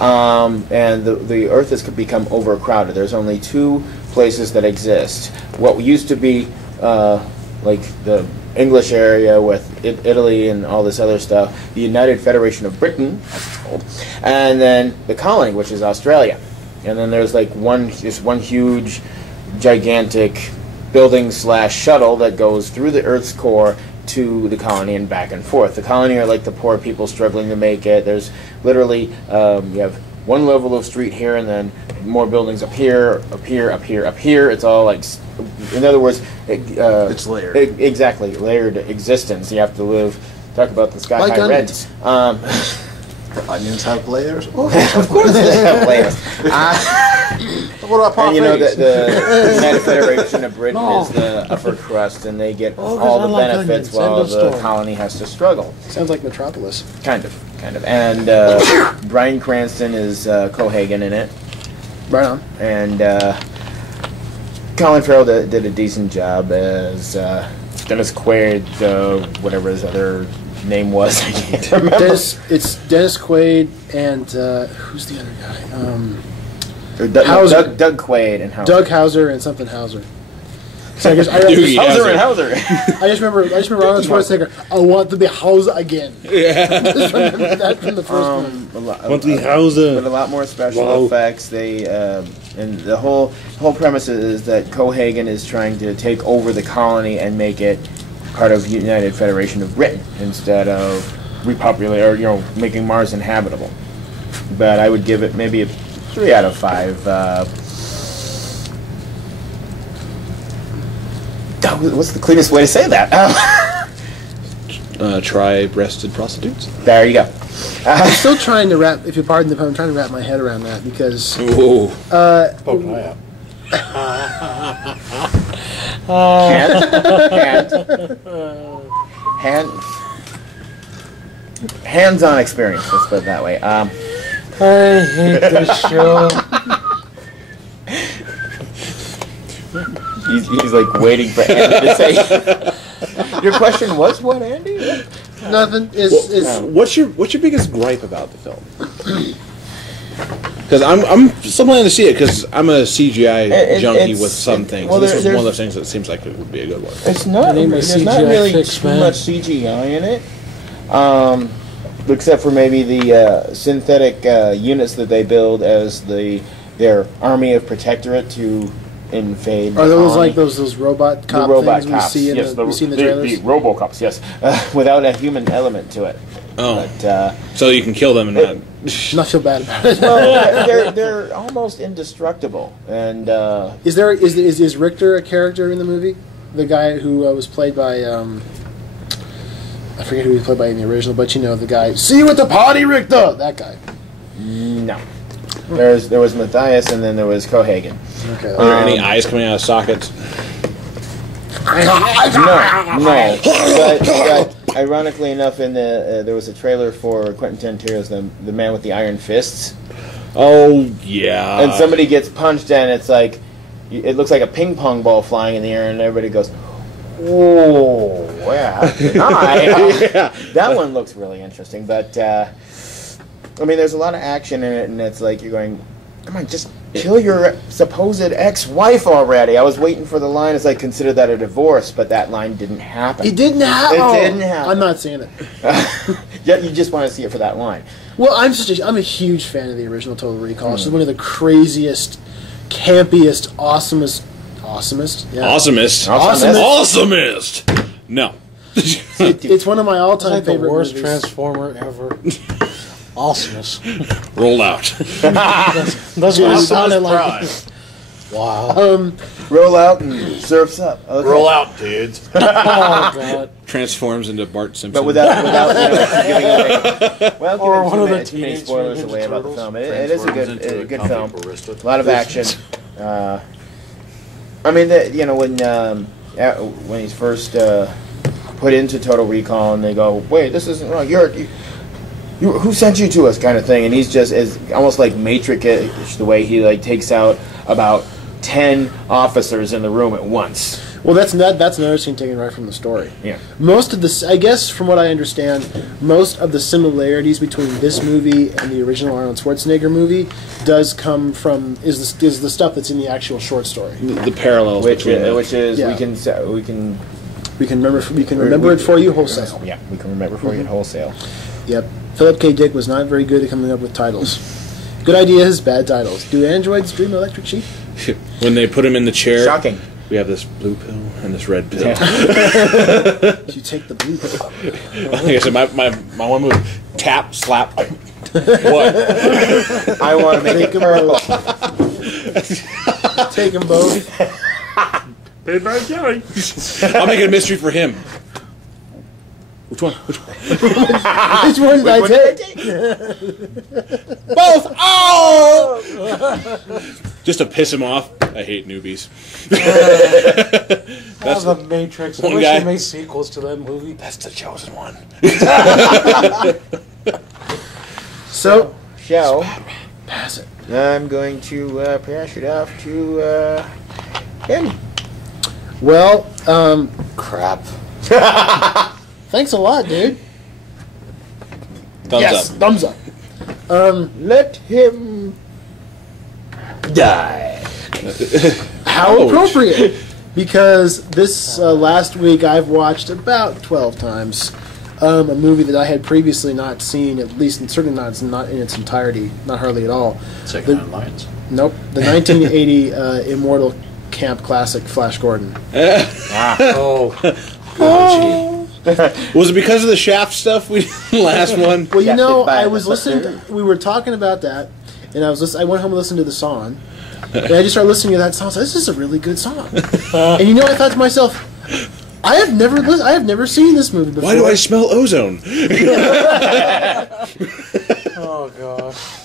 And the Earth has become overcrowded. There's only 2 places that exist. What used to be like the English area with Italy and all this other stuff, the United Federation of Britain, as it's called, and then the colony, which is Australia. And then there's like one huge, gigantic building/shuttle that goes through the Earth's core to the colony and back and forth. The colony are like the poor people struggling to make it. There's literally, you have one level of street here and then more buildings up here, up here, up here, up here. It's all like, in other words, It's layered. Exactly, layered existence. You have to live, talk about the sky Like high onions. rent. Onions have layers. Of course they have layers. What about And you know, parfaits? the United Federation of Britain No. is the upper crust, and they get Oh, 'cause all I the like benefits onions. while End of the story. colony has to struggle. Sounds like Metropolis. Kind of. And Bryan Cranston is Cohagen in it. Right on. And Colin Farrell did a decent job as Dennis Quaid, whatever his other name was. I can't remember. It's Dennis Quaid and who's the other guy? Doug Quaid and Hauser. Doug Hauser and something Hauser. So I guess Doogie Hauser and Hauser. I just remember Arnold Schwarzenegger. I want to be Hauser again. Yeah, just remember that from the first one. Want to be Hauser. But a lot more special effects. They and the whole premise is that Cohagen is trying to take over the colony and make it part of United Federation of Britain instead of repopulate or making Mars inhabitable. But I would give it maybe a 3 out of 5. What's the cleanest way to say that? Tri-breasted prostitutes. There you go. I'm still trying to wrap, if you pardon the pun, I'm trying to wrap my head around that because Poke my eye out. Hands-on experience. Let's put it that way. I hate this show. He's like waiting for Andy to say. Your question was what, Andy? nothing is. What's your biggest gripe about the film? Because I'm still planning to see it because I'm a CGI junkie with some things. Well, this was one of those things that seems like it would be a good one. It's not. There's not really too much CGI in it, except for maybe the synthetic units that they build as their army of protectorate to invade. Are those like those robot cop things cops. we see in the trailers? The RoboCops, yes, without a human element to it. Oh, but, so you can kill them and not feel bad about it. well, they're almost indestructible. And is Richter a character in the movie? The guy who was played by I forget who he was played by in the original, but you know the guy. See you at the party, Richter. That guy. No. There was Matthias, and then there was Cohagen. Okay. Are there any eyes coming out of sockets? No. But ironically enough, in there was a trailer for Quentin Tarantino's the Man with the Iron Fists. Oh yeah. And somebody gets punched, and it's like it looks like a ping pong ball flying in the air, and everybody goes, "Oh, yeah, That one looks really interesting." But I mean, there's a lot of action in it, and it's like you're going, "Come on, just kill your supposed ex-wife already." I was waiting for the line as I considered that a divorce, but that line didn't happen. It didn't happen. It didn't happen. I'm not seeing it. Yeah, you just want to see it for that line. Well, I'm a huge fan of the original Total Recall. It's one of the craziest, campiest, awesomest. No. It's one of my all-time It's like favorite the worst movies. Transformer ever. Awesomeness. Rolled out. That's what it sounded like. Wow. Roll out and surfs up. Okay. Roll out, dudes. Oh, God. Transforms into Bart Simpson. But without giving away, Or one of the too many Teenage spoilers Mutant away about the Turtles. film. It is a good film. Barista. A lot of action. I mean, when he's first put into Total Recall, and they go, "Wait, this isn't wrong. Who sent you to us?" kind of thing, and he's just is almost like Matrix the way he like takes out about 10 officers in the room at once. Well, that's another scene taken right from the story. Yeah. Most of the, I guess, from what I understand, most of the similarities between this movie and the original Arnold Schwarzenegger movie does come from is the stuff that's in the actual short story. The parallels Which between them. is Yeah. we can remember it for you wholesale. Yeah, we can remember for you wholesale. Yep. Philip K. Dick was not very good at coming up with titles. Good ideas, bad titles. Do androids dream electric sheep? When they put him in the chair. Shocking. We have this blue pill and this red pill. You take the blue pill. Like I said, my one move, tap, slap. What? I want to make Take it 'em purple. Take them both. I'll make it a mystery for him. Which one? Which one did I take? Both! Oh! Just to piss him off. I hate newbies. That's the Matrix. I one wish guy. they made sequels to that movie. That's the chosen one. So, Shall pass it. I'm going to pass it off to Andy. Well, Crap. thanks a lot, dude. Thumbs up. Thumbs up. Let him die. How Ouch. appropriate. Because this last week I've watched about 12 times a movie that I had previously not seen, at least certainly not in its entirety, not hardly at all. Second on Lions. Nope. The 1980 Immortal Camp classic, Flash Gordon. Oh. Was it because of the Shaft stuff we did in the last one? Well, you know, Shafted by I was the listening. We were talking about that, and I went home and listened to the song, and I just started listening to that song. So this is a really good song. And you know, I thought to myself, I have never seen this movie before. Why do I smell ozone? Oh gosh.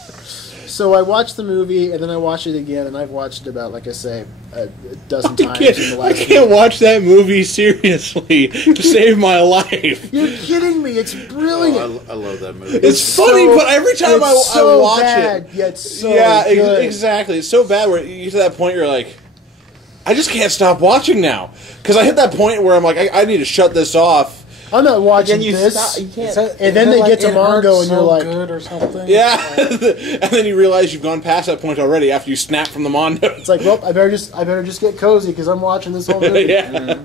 So I watched the movie, and then I watched it again, and I've watched it about, like I say, a dozen times in the I last can't week. watch that movie seriously to save my life. You're kidding me! It's brilliant. I love that movie. It's funny, but every time I so watch bad, it, yet so yeah, good. exactly. It's so bad where you get to that point, you're like, I just can't stop watching now because I hit that point where I'm like, I need to shut this off. I'm not watching Then you this. stop. You can't. And then they get to Mongo, and you're like, good or something. Yeah, and then you realize you've gone past that point already after you snap from the Mondo. it's like, well, I better just get cozy because I'm watching this whole movie. Yeah.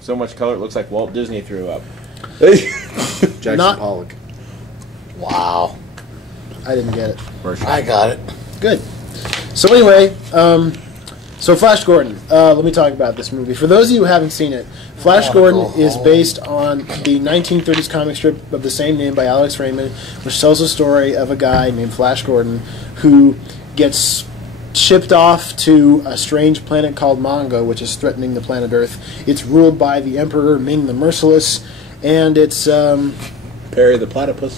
So much color, it looks like Walt Disney threw up. Jackson not- Pollock. Wow. I didn't get it. I got it. Good. So anyway, so Flash Gordon. Let me talk about this movie. For those of you who haven't seen it, Flash Gordon is based on the 1930s comic strip of the same name by Alex Raymond, which tells the story of a guy named Flash Gordon who gets shipped off to a strange planet called Mongo, which is threatening the planet Earth. It's ruled by the Emperor Ming the Merciless, and it's Perry the Platypus.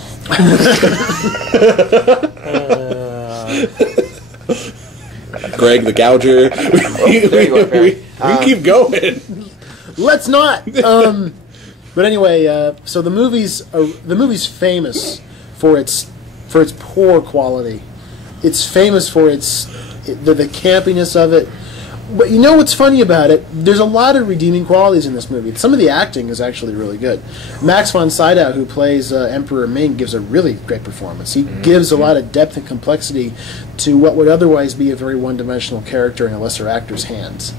Greg the Gouger. We keep going. let's not. But anyway, so the movie's famous for its poor quality. It's famous for the campiness of it. But you know what's funny about it? There's a lot of redeeming qualities in this movie. Some of the acting is actually really good. Max von Sydow, who plays Emperor Ming, gives a really great performance. He gives a lot of depth and complexity to what would otherwise be a very one-dimensional character in a lesser actor's hands.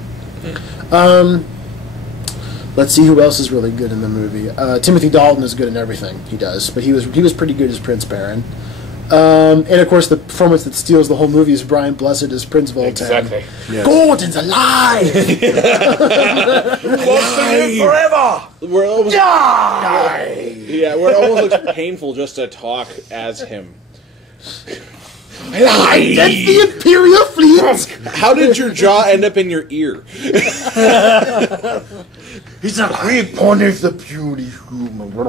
Let's see who else is really good in the movie. Timothy Dalton is good in everything he does, but he was pretty good as Prince Baron. And of course, the performance that steals the whole movie is Brian Blessed as Prince Voltan. Exactly. Yes. Gordon's alive! Forever! We're almost, yeah, where it almost looks painful just to talk as him. That's the Imperial Fleet! How did your jaw end up in your ear? He's not he punish the beauty human. Come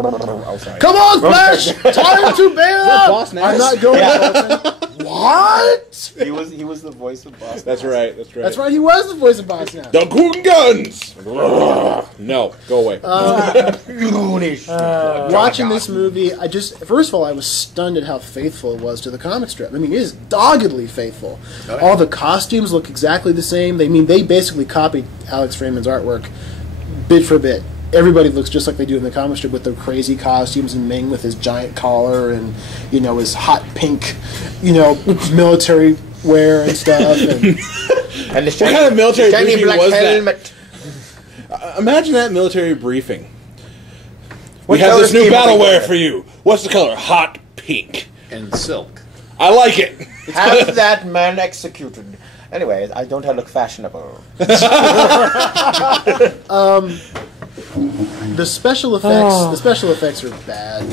on, Flash! Time to bail out! Boss Nass? I'm not going to What? He was the voice of Boss. That's right. That's right. That's right, he was the voice of Boss Nass. The Goon Guns. No, go away. Watching this movie, first of all, I was stunned at how faithful it was to the comic strip. I mean, it is doggedly faithful. All the costumes look exactly the same. They basically copied Alex Raymond's artwork bit for bit. Everybody looks just like they do in the comic strip with their crazy costumes, and Ming with his giant collar and, his hot pink, military wear and stuff. And And the What kind of military shiny briefing black was that? helmet. Imagine that military briefing. What We have color this new scheme are we battle wear going for you. What's the color? Hot pink. And Silk. I like it. Have that man executed. Anyway, I don't look fashionable. the special effects are bad.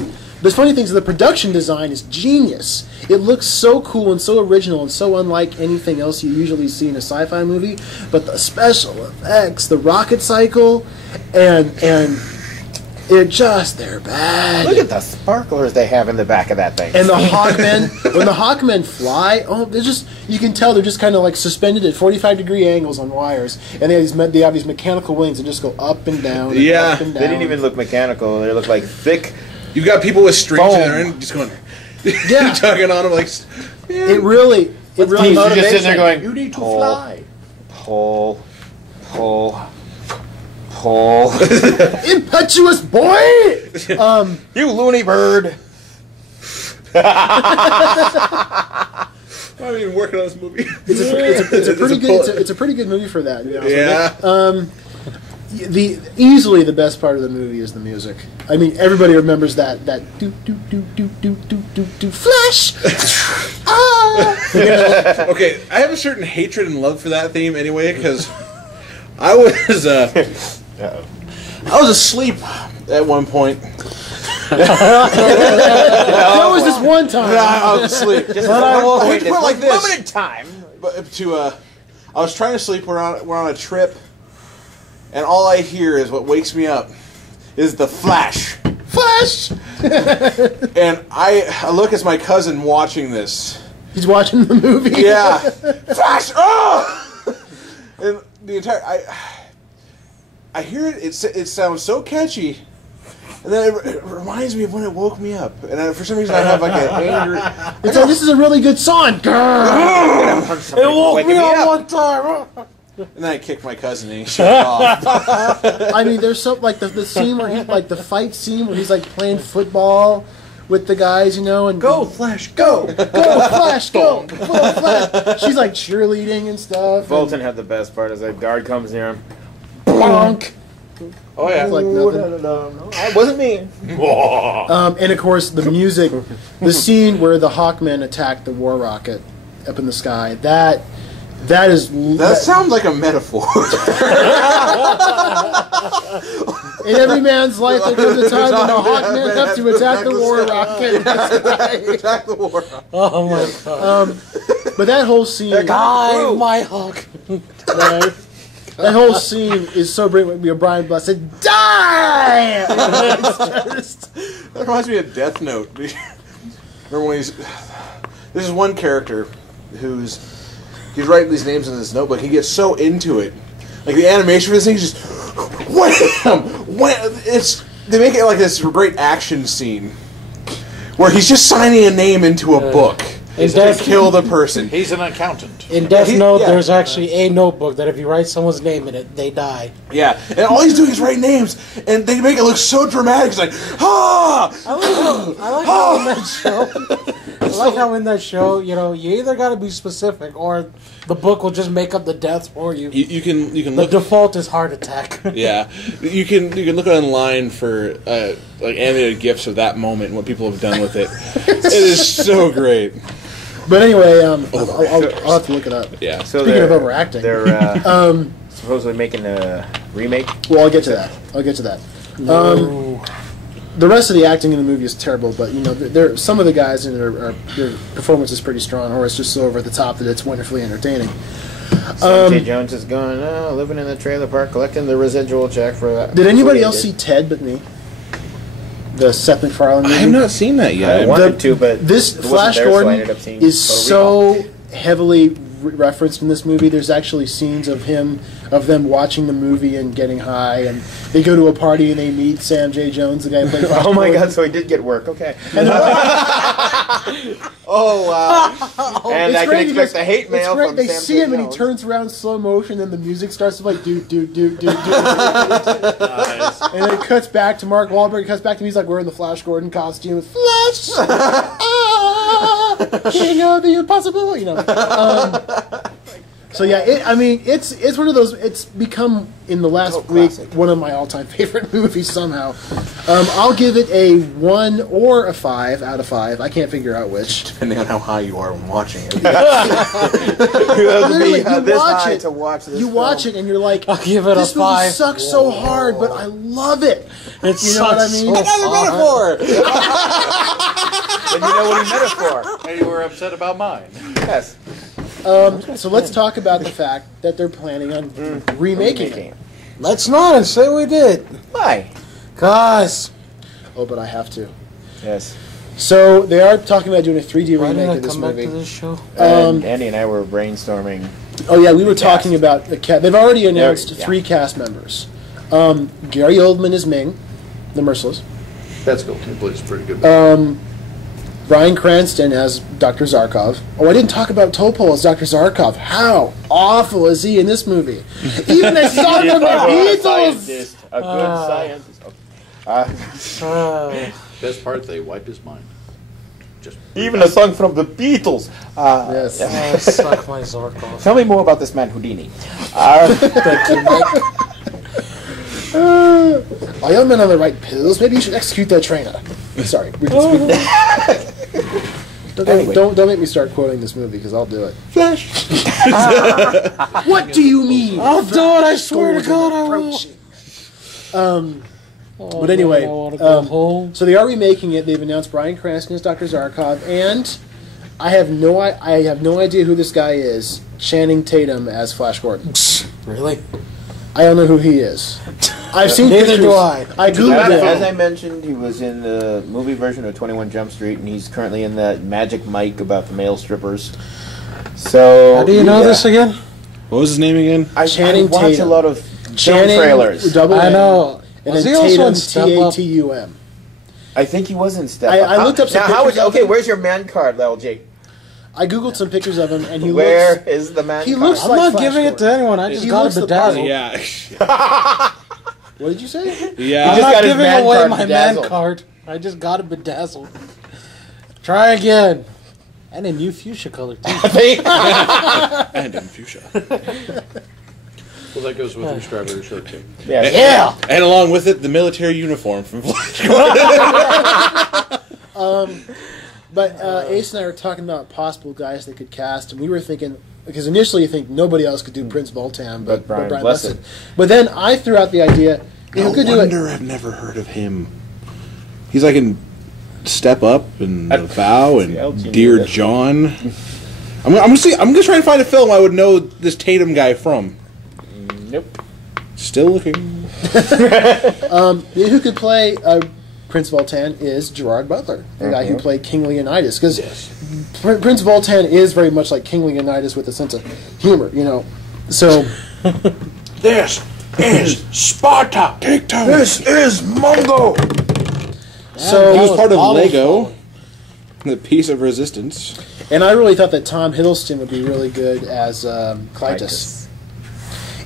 The funny thing is the production design is genius. It looks so cool and so original and so unlike anything else you usually see in a sci-fi movie. But the special effects, the rocket cycle, and they're bad. Look at the sparklers they have in the back of that thing. And the Hawkmen, when the Hawkmen fly, you can tell they're just kind of like suspended at 45-degree angles on wires, and they have these mechanical wings that just go up and down. And Yeah. up and down. They didn't even look mechanical. They look like thick. You've got people with strings Foam. in there and just going, Yeah. tugging on them like. It really. You're just sitting there going, You need to Pull. fly. pull. Pull. Impetuous boy. You loony bird. I'm not even working on this movie. It's a pretty good movie for that. To be honest with you. Yeah. Easily the best part of the movie is the music. I mean, everybody remembers that do do do do do do do do Flash. Okay, I have a certain hatred and love for that theme anyway because I was asleep at one point. That was this one time. I was asleep. Just at one point, Put it like this. moment in time. But I was trying to sleep. We're on a trip, and all I hear is what wakes me up is the Flash. Flash. And I look as my cousin watching this. He's watching the movie. Yeah, Flash! Oh! And the entire I hear it. It sounds so catchy, and then it reminds me of when it woke me up. And for some reason, I have like an anger. It's like, this is a really good song. It woke me up one time. And then I kicked my cousin and he shut it off. I mean, there's so like the scene where the fight scene where he's like playing football with the guys, and Go, Flash, go! go Flash, go Flash. She's like cheerleading and stuff. Fulton had the best part as a guard comes near him. Bonk. Oh yeah. It's like nothing. No, it wasn't me. And of course, the music, the scene where the Hawkmen attack the War Rocket up in the sky. That sounds like a metaphor. In every man's life, there comes a time when the Hawkmen have to attack the War Rocket. Attack the War Rocket. Oh my god. But that whole scene, Die, my hawk. that whole scene is so brilliant. When Brian Bless said, "Die!" That reminds me of Death Note. Remember when this is one character he's writing these names in his notebook. He gets so into it, like the animation for this thing is just wham. They make it like this great action scene where he's just signing a name into a book to kill the person. He's an accountant. In Death Note, there's actually a notebook that if you write someone's name in it, they die. Yeah, and all he's doing is write names, and they make it look so dramatic. It's like, ah! I like how in that show. I like how in that show, you either got to be specific or the book will just make up the deaths for you. You can The look. default is heart attack. Yeah, you can look online for like animated gifs of that moment and what people have done with it. It is so great. But anyway, I'll have to look it up. Yeah. So Speaking of overacting, they're supposedly making a remake. well, I'll get to that. The rest of the acting in the movie is terrible, but some of the guys in it their performance is pretty strong, or it's just so over the top that it's wonderfully entertaining. J. Jones is going, living in the trailer park, collecting the residual check for that. Did anybody else see Ted but me? The Seth MacFarlane movie? I have not seen that yet. I wanted to, but this it wasn't Flash there, so I Gordon ended up seeing is Total Recall. so heavily referenced in this movie. There's actually scenes of them watching the movie and getting high, and they go to a party and they meet Sam J. Jones, the guy who played Flash Oh my Gordon. god, so he did get work, okay. Oh wow! And It's I can great expect because the hate mail it's great. from They Sam see J. him and he Jones. turns around slow motion, and the music starts to like do. And then it cuts back to Mark Wahlberg. It cuts back to him. He's like wearing the Flash Gordon costume. Flash, king of the impossible. So yeah, it's one of those. It's become in the last week one of my all-time favorite movies somehow. I'll give it a 1 or a 5 out of 5. I can't figure out which. Depending on how high you are when watching it. Literally, you watch it and you're like, I'll give it this a movie 5. sucks so hard, but I love it. It You know what I mean? so hard. And you know what he meant it for. And you were upset about mine. Yes. So let's talk about the fact that they're planning on remaking it. Let's not say we did. Why? Guys. Oh, but I have to. Yes. So they are talking about doing a 3D Why did remake I of this come back movie. to this show? And Andy and I were brainstorming. Oh yeah, we were The talking cast. about the cast. They've already announced Yeah. 3 cast members. Gary Oldman is Ming, the Merciless. That's cool. He plays pretty good. Bryan Cranston as Dr. Zarkov. Oh, I didn't talk about Topol as Dr. Zarkov. How? awful is he in this movie? Even the son of the Beatles! A good scientist. Best part, they wiped his mind. Just Even a song from the Beatles. Yes. Suck my Zork off. Tell me more about this man Houdini. Thank you, Mike. Are young men on the right pills? Maybe you should execute that trainer. Sorry. We can don't make me start quoting this movie because I'll do it. Flash. What do you mean? I'll do it. I swear to God, I will. But anyway, I want to go home. so they are remaking it. They've announced Bryan Cranston as Dr. Zarkov, and I have no idea who this guy is. Channing Tatum as Flash Gordon. Really? I don't know who he is. I've seen Neither pictures. do I. I googled As I it. mentioned, he was in the movie version of 21 Jump Street, and he's currently in that Magic Mike about the male strippers. So, How do you know this again? What was his name again? I Channing watch Tatum. a lot of film Channing trailers. double I N, know. and Was then he also Tatum in Step Up? Tatum. I think he was in Step I Up. looked up some now, pictures of okay, him. where's your man card, LJ? I googled some pictures of him, and he Where looks. is the man he card? looks I'm like not Flash giving it to Gordon. anyone. I just He got looks a the bedazzle. Yeah. What did you say? Yeah. I'm just not got his giving man away card my bedazzled. man card. I just got it bedazzled. Try again. And a new fuchsia color, too. And in fuchsia. well, that goes with your strawberry shortcake. Yeah! And along with it, the military uniform from Flash. But Ace and I were talking about possible guys they could cast, and we were thinking, because initially you think nobody else could do Prince Voltan but Brian Brian Blessed. Blessed. But then I threw out the idea, who could do it? I've never heard of him. He's like in Step Up and The Vow and Elton Dear knew John. I'm gonna see. I'm gonna try and find a film I would know this Tatum guy from. Nope. Still looking. Who could play Prince Voltan is Gerard Butler, the guy who played King Leonidas. Because Prince Voltan is very much like King Leonidas with a sense of humor, you know. So This is Sparta. This is Mongo. So he was part of Bottle Lego, falling. the Piece of Resistance. and I really thought that Tom Hiddleston would be really good as Clytus.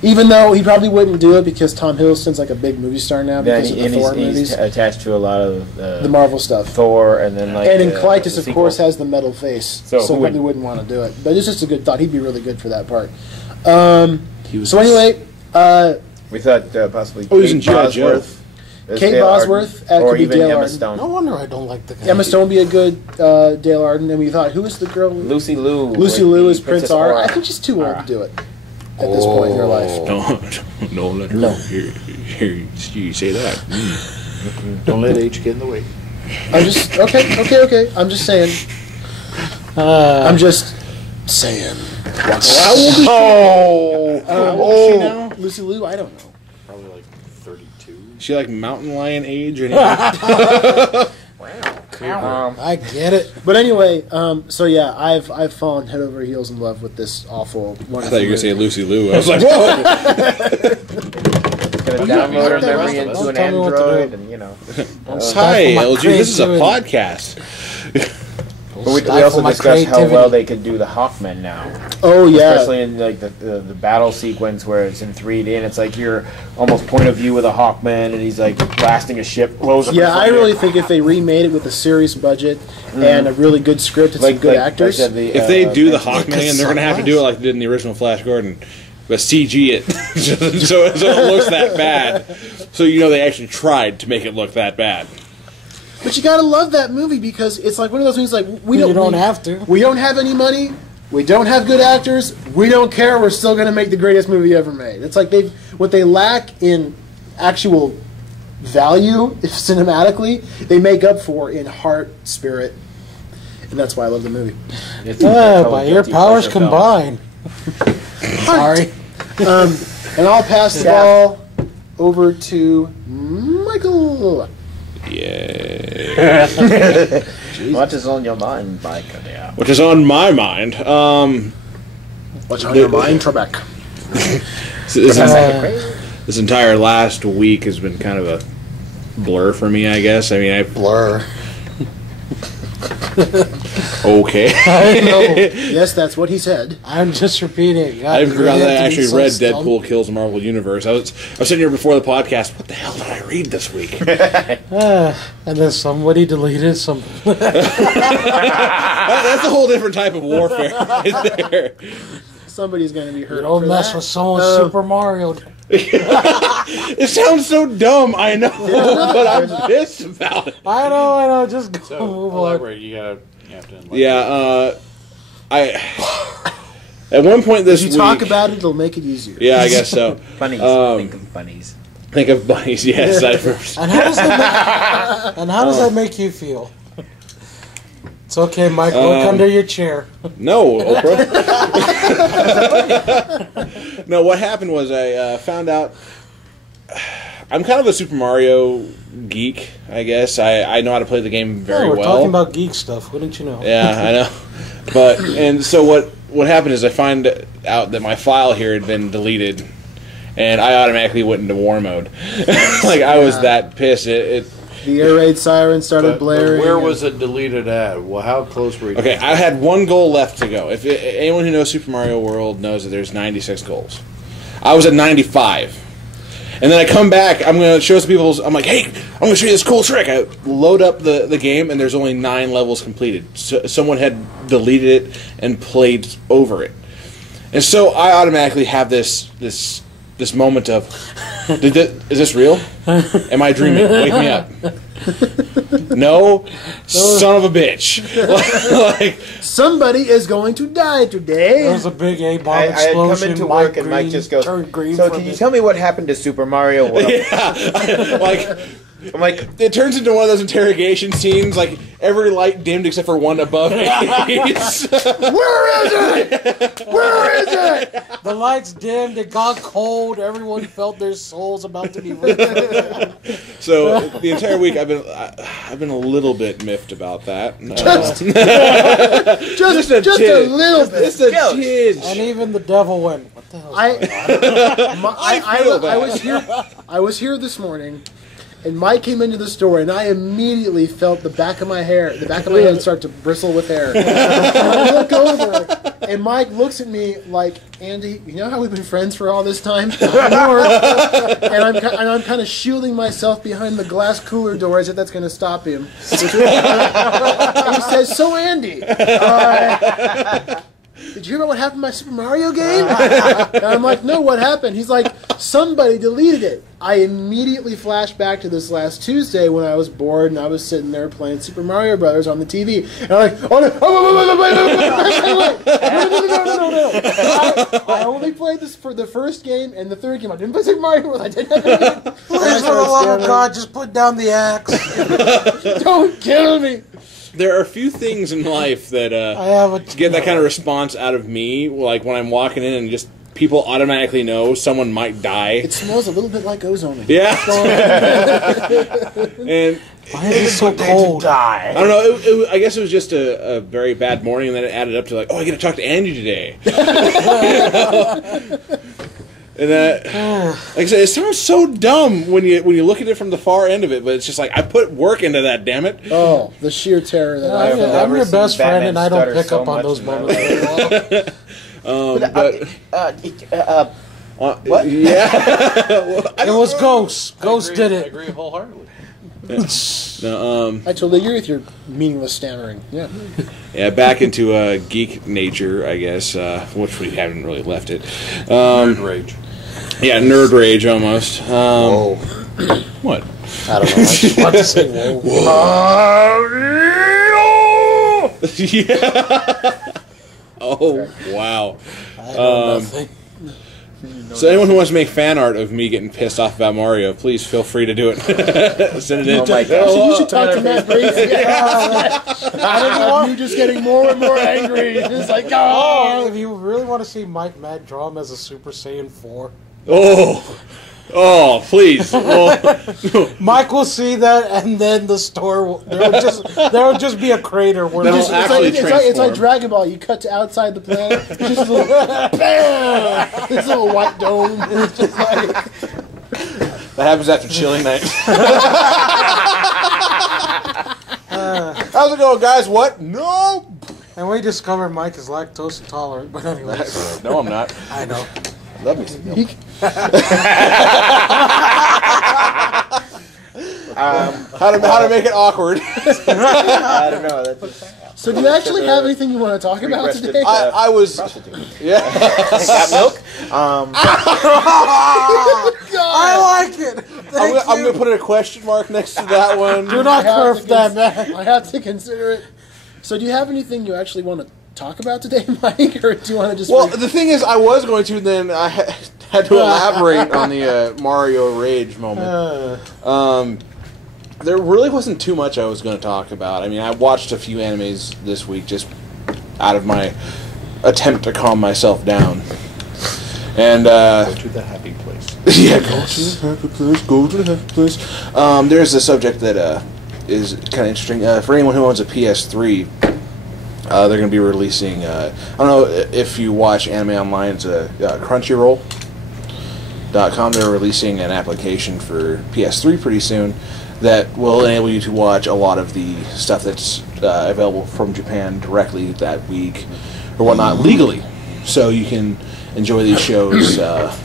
Even though he probably wouldn't do it because Tom Hiddleston's like a big movie star now Then because of the and Thor he's movies, attached to a lot of the Marvel stuff. Thor, and then like. And then the Clytus, of sequel. course, has the metal face, So so who probably would- wouldn't want to do it. But it's just a good thought. He'd be really good for that part. He was So anyway, We thought possibly Oh, he was in Kate G.I. Joe. Bosworth. as Kate Dale Bosworth, Arden, could or be even Dale Emma Arden. Stone. No wonder I don't like the guy. Emma Stone would be a good Dale Arden. And we thought, who is the girl? Lucy Liu. Lucy would Liu be is Prince Princess R. Aura. I think she's too old to do it at this point in her life. Don't let her hear you say that. Don't let age get in the way. I'm just okay. I'm just saying. I'm just saying. How old is she now? Lucy Liu, I don't know. Probably like 32. Is she like mountain lion age or anything? I get it. But anyway, so yeah, I've fallen head over heels in love with this awful, wonderful. I thought you were gonna say movie. Lucy Liu. I was like, whoa! Gonna download her Don't tell memory me into what an to do. Android, and you know. Hi, my LG. This is a creativity. podcast. But we Stifle also my discussed how creativity. well they could do the Hawkmen now, Oh yeah, especially in like the battle sequence where it's in 3D and it's like you're almost point of view with a Hawkman and he's like blasting a ship. Blows up in yeah. front I of really you. think if they remade it with a serious budget and a really good script and some good actors, I said, the, If they do the Benjamin- Hawkman, they're gonna have to do it like they did in the original Flash Gordon, but CG it so it looks that bad. So you know they actually tried to make it look that bad. but you gotta love that movie because it's like one of those things like You don't have to. We don't have any money. We don't have good actors. We don't care. We're still going to make the greatest movie ever made. It's like what they lack in actual value cinematically, they make up for in heart, spirit, and that's why I love the movie. It's By your guilty powers pleasure film. combined. Sorry. And I'll pass the ball over to Michael. Yeah. What is on your mind, Mike? Yeah. Which is on my mind. What's on your mind, Trebek? This entire last week has been kind of a blur for me, I guess. I mean, Blur. Okay. I know. Yes, that's what he said. I'm just repeating. God, I forgot that I actually so read dumb. Deadpool Kills the Marvel Universe. I was sitting here before the podcast. What the hell did I read this week? And then somebody deleted some. That's a whole different type of warfare right there. Somebody's going to be hurt. Don't for mess that. with someone's Super Mario. It sounds so dumb, I know, but I'm pissed about it. I know. Just go So, move on. elaborate. You have to enlighten. Yeah, I at one point this If you week, talk about it, it'll make it easier. yeah, I guess so. Bunnies. Um, Think of bunnies. Think of bunnies, yes. And how does that make you feel? It's okay, Mike. Look under your chair. No, Oprah. No, what happened was I found out I'm kind of a Super Mario geek, I guess. I know how to play the game very We're well. talking about geek stuff. Wouldn't you know? Yeah, I know. And so what happened is I find out that my file here had been deleted, and I automatically went into war mode. Like I was that pissed. The air raid siren started But blaring. where and- was it deleted at? Well, how close were you? Okay, I had one goal left to go. If anyone who knows Super Mario World knows that there's 96 goals. I was at 95. And then I come back, I'm going to show some people, I'm like, hey, I'm going to show you this cool trick. I load up the game, and there's only 9 levels completed. So, someone had deleted it and played over it. And so I automatically have this moment of, is this real? Am I dreaming? Wake me up. No, son of a bitch. Like, Somebody is going to die today. There was a big A-bomb I had explosion. come into work and Mike just goes, turned green so from can you it." tell me what happened to Super Mario World? like I'm like, it turns into one of those interrogation scenes. Like every light dimmed except for one above me. Where is it? Where is it? The lights dimmed. It got cold. Everyone felt their souls about to be ripped. So the entire week I've been a little bit miffed about that. Just a little bit. Just a tinge. And even the devil went, what the hell? I feel bad. I was here this morning, and Mike came into the store, and I immediately felt the back of my head start to bristle with hair. And I look over, and Mike looks at me like, Andy, you know how we've been friends for all this time? And I'm kind of shielding myself behind the glass cooler door as if that's going to stop him. And he says, so Andy, did you hear about what happened in my Super Mario game? And I'm like, no, what happened? He's like, somebody deleted it. I immediately flashed back to this last Tuesday when I was bored and I was sitting there playing Super Mario Brothers on the TV. And I'm like, oh no, no. I only played this for the first game and the third game. I didn't play Super Mario World. I didn't have anything. Please, for the love of God, just put down the axe. Don't kill me. There are a few things in life that I have a get that kind of response out of me. Like when I'm walking in and just people automatically know someone might die. It smells a little bit like ozone. Yeah. And Why is it so cold? I don't know. I guess it was just a very bad morning, and then it added up to like, oh, I get to talk to Andy today. And that, like I said, it sounds so dumb when you look at it from the far end of it, but it's just like I put work into that. Damn it! Oh, the sheer terror that I felt. I'm your seen best friend, Batman and I don't stutter pick so up on much those in my moments very well. What? Yeah. It was Ghost. Ghost did I it. agree wholeheartedly. No, I totally agree with your meaningless stammering. Yeah. yeah. Back into geek nature, I guess, which we haven't really left it. Nerd rage. Yeah, nerd rage almost. Whoa. What? I don't know. I just want to say whoa. Yeah. Oh wow. I know nothing. So anyone who wants to make fan art of me getting pissed off about Mario, please feel free to do it. Send it in. Oh my Actually, God. you should talk to Matt Brady. I you just getting more and more angry. It's like, Oh, oh. if you really want to see Mike Matt draw him as a Super Saiyan 4, Oh, please. Oh. Mike will see that, and then the store there will just be a crater where That'll there's actually It's like transform. Dragon Ball. You cut to outside the planet. It's just a little, bam! This little white dome. It's just like, That happens after chilling night. How's it going, guys? What? No. And we discovered Mike is lactose intolerant, but anyways. No, I'm not. I know. Love me some milk. How to make it awkward. I don't know. That's just, So, do you actually have anything you want to talk about requested, today? I was, yeah. got milk? I like it. I'm gonna put a question mark next to that one. Do not I have curve to that, man. I have to consider it. So, do you have anything you actually want to talk about today, Mike, or do you want to just? Well, the thing is, I was going to, then I had to elaborate on the Mario Rage moment. There really wasn't too much I was going to talk about. I mean, I watched a few animes this week just out of my attempt to calm myself down. And, Go to the happy place. yeah, go to the happy place, go to the happy place. There's a subject that is kind of interesting. For anyone who owns a PS3, they're going to be releasing, I don't know if you watch anime online, it's Crunchyroll.com. They're releasing an application for PS3 pretty soon that will enable you to watch a lot of the stuff that's available from Japan directly that week or whatnot legally. So you can enjoy these shows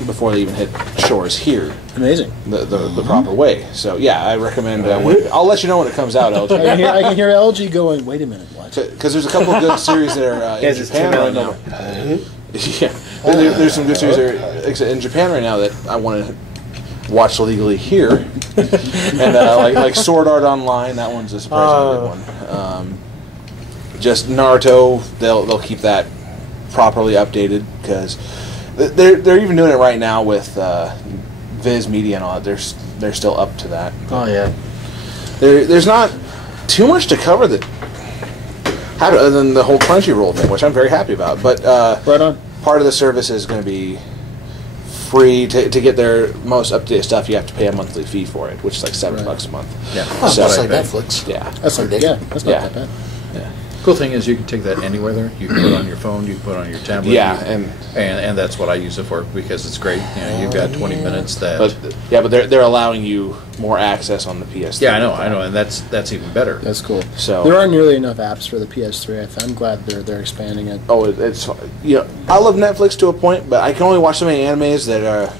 before they even hit shores here Amazing. the proper way. So yeah, I recommend. I'll let you know when it comes out, LG. I can hear LG going, wait a minute, what? Because there's a couple of good series that are in Yes, it's Japan right now. Yeah, there's some good series that are in Japan right now that I want to watch legally here, and like Sword Art Online. That one's a surprisingly good one. Just Naruto, they'll keep that properly updated because they're even doing it right now with Viz Media and all that. They're still up to that. Oh, yeah. There's not too much to cover that other than the whole Crunchyroll thing, which I'm very happy about. But Right on. part of the service is going to be free to get their most up-to-date stuff. You have to pay a monthly fee for it, which is like $7 a month. Yeah. Oh, So- just like Netflix. Yeah. That's like, yeah, that's not Yeah. that bad. Cool thing is you can take that anywhere there. You can put it on your phone. You can put it on your tablet. Yeah, you- and that's what I use it for because it's great. You know, you've got 20 minutes that. But they're allowing you more access on the PS3. Yeah, I know, and that's even better. That's cool. So- there aren't nearly enough apps for the PS3. I'm glad they're expanding it. Oh, it's I love Netflix to a point, but I can only watch so many animes that are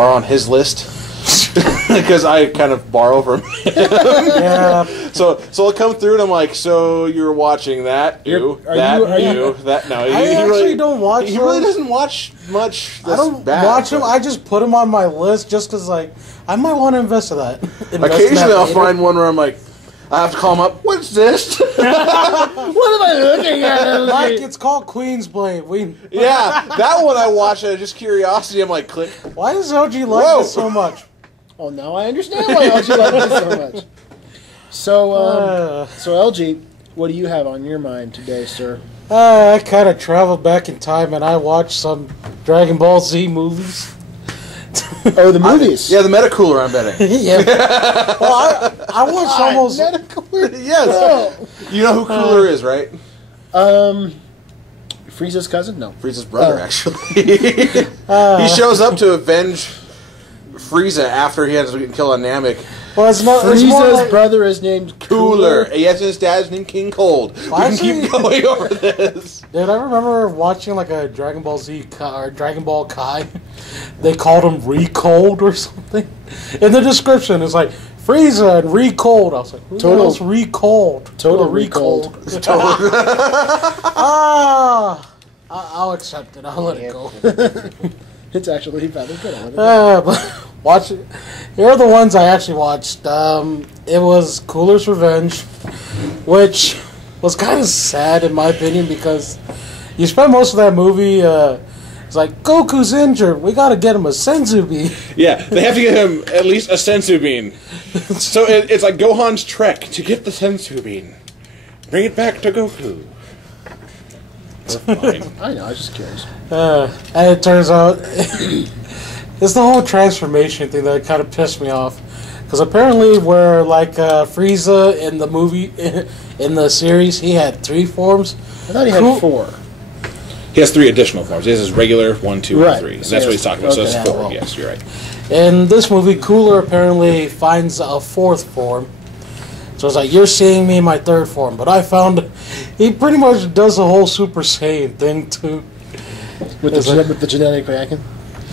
on his list because I kind of borrow from him. Yeah. So it'll come through, and I'm like, so you're watching that? No. I actually don't watch He really those. doesn't watch much. I don't watch them. I just put them on my list just because, like, I might want to invest in that. Occasionally, I'll find one where I'm like, I have to call him up. What's this? What am I looking at? Like, it's called Queen's Blade. Yeah, that one I watched out of just curiosity. I'm like, click. Why does LG like Whoa. this so much? Oh, now I understand why LG likes it so much. So, so LG, what do you have on your mind today, sir? I kind of traveled back in time and I watched some Dragon Ball Z movies. Oh, the movies. Yeah, the Metacooler, I'm betting. Yeah. Well, I watched almost. Yes. You know who Cooler is, right? Frieza's cousin? No. Frieza's brother, actually. He shows up to avenge Frieza after he has to kill a Namek. Well, it's not. It's more Frieza's like, brother is named Cooler. Yes, his dad's named King Cold. We can keep going over this. Dude, I remember watching like a Dragon Ball Z or Dragon Ball Kai. They called him Recold or something. In the description, it's like Frieza and Recold. I was like, who the hell's Recold? Total Recold. I'll accept it. I'll let it go. It's actually rather good. I'll let it go. But watch it. Here are the ones I actually watched. It was Cooler's Revenge, which was kind of sad in my opinion because you spend most of that movie. It's like Goku's injured. We got to get him a senzu bean. Yeah, they have to get him at least a sensu bean. So it's like Gohan's trek to get the sensu bean. Bring it back to Goku. Fine. I know, I was just curious. And it turns out it's the whole transformation thing that kind of pissed me off. Because apparently, where like Frieza in the movie, in the series, he had 3 forms. I thought he had 4. He has 3 additional forms. He has his regular 1, 2, Right. and 3. And So that's he what has- he's talking about. So okay. it's 4. Yeah, well. Yes, you're right. In this movie, Cooler apparently finds a 4th form. So it's like, you're seeing me in my third form. But I found he pretty much does the whole Super Saiyan thing, too. With the genetic packing?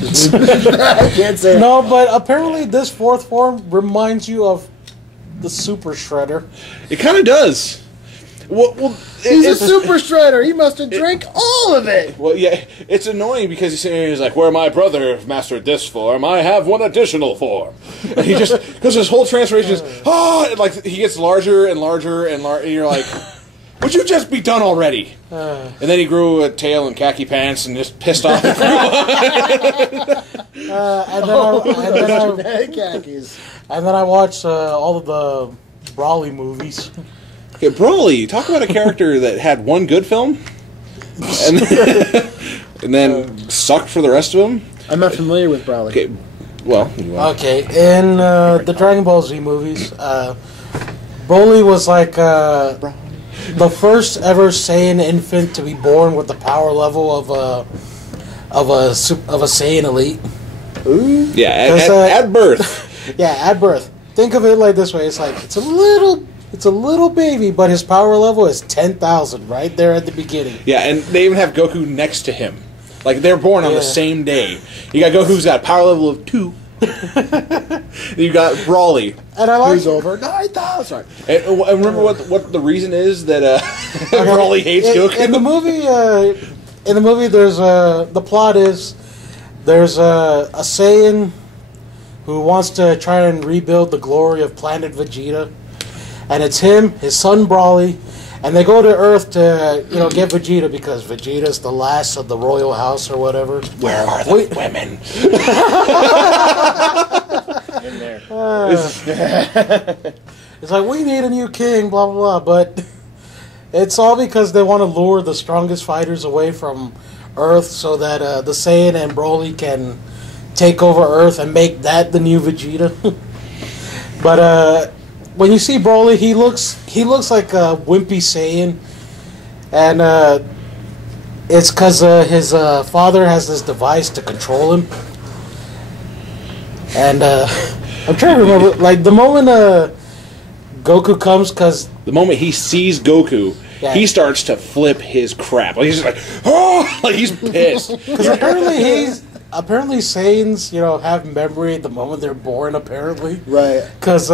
I can't say it. No, but apparently this fourth form reminds you of the Super Shredder. It kind of does. Well, He's a super shredder. He must have drank all of it. Well, yeah, it's annoying because he's like, where my brother mastered this form, I have one additional form. And he just, because his whole transformation is, and like, he gets larger and larger and larger, and you're like, would you just be done already? And then he grew a tail and khaki pants and just pissed off. And then I watched all of the Brawly movies. Okay, Broly, talk about a character that had one good film and then sucked for the rest of them. I'm not familiar with Broly. Okay, well, Okay, in the Dragon Ball Z movies, Broly was like the first ever Saiyan infant to be born with the power level of a Saiyan elite. Ooh. yeah, at birth. Yeah, at birth. Think of it like this way: it's like it's a little baby, but his power level is 10,000 right there at the beginning. Yeah, and they even have Goku next to him. Like, they're born on the same day. You got Goku who's got a power level of 2. You got Broly. And I like Who's over 9,000. And remember what the reason is that Broly hates Goku? in the movie. There's the plot is there's a Saiyan who wants to try and rebuild the glory of planet Vegeta. And it's him, his son Broly, and they go to Earth to, get Vegeta because Vegeta's the last of the royal house or whatever. Where are the women? In there. It's like, we need a new king, blah, blah, blah. But it's all because they want to lure the strongest fighters away from Earth so that the Saiyan and Broly can take over Earth and make that the new Vegeta. But when you see Broly, he looks like a wimpy Saiyan, and it's because his father has this device to control him. And I'm trying to remember, like the moment Goku comes, because The moment he sees Goku, he starts to flip his crap. Like, he's just like, oh, like he's pissed. because apparently Saiyans, have memory the moment they're born. Apparently, Right. because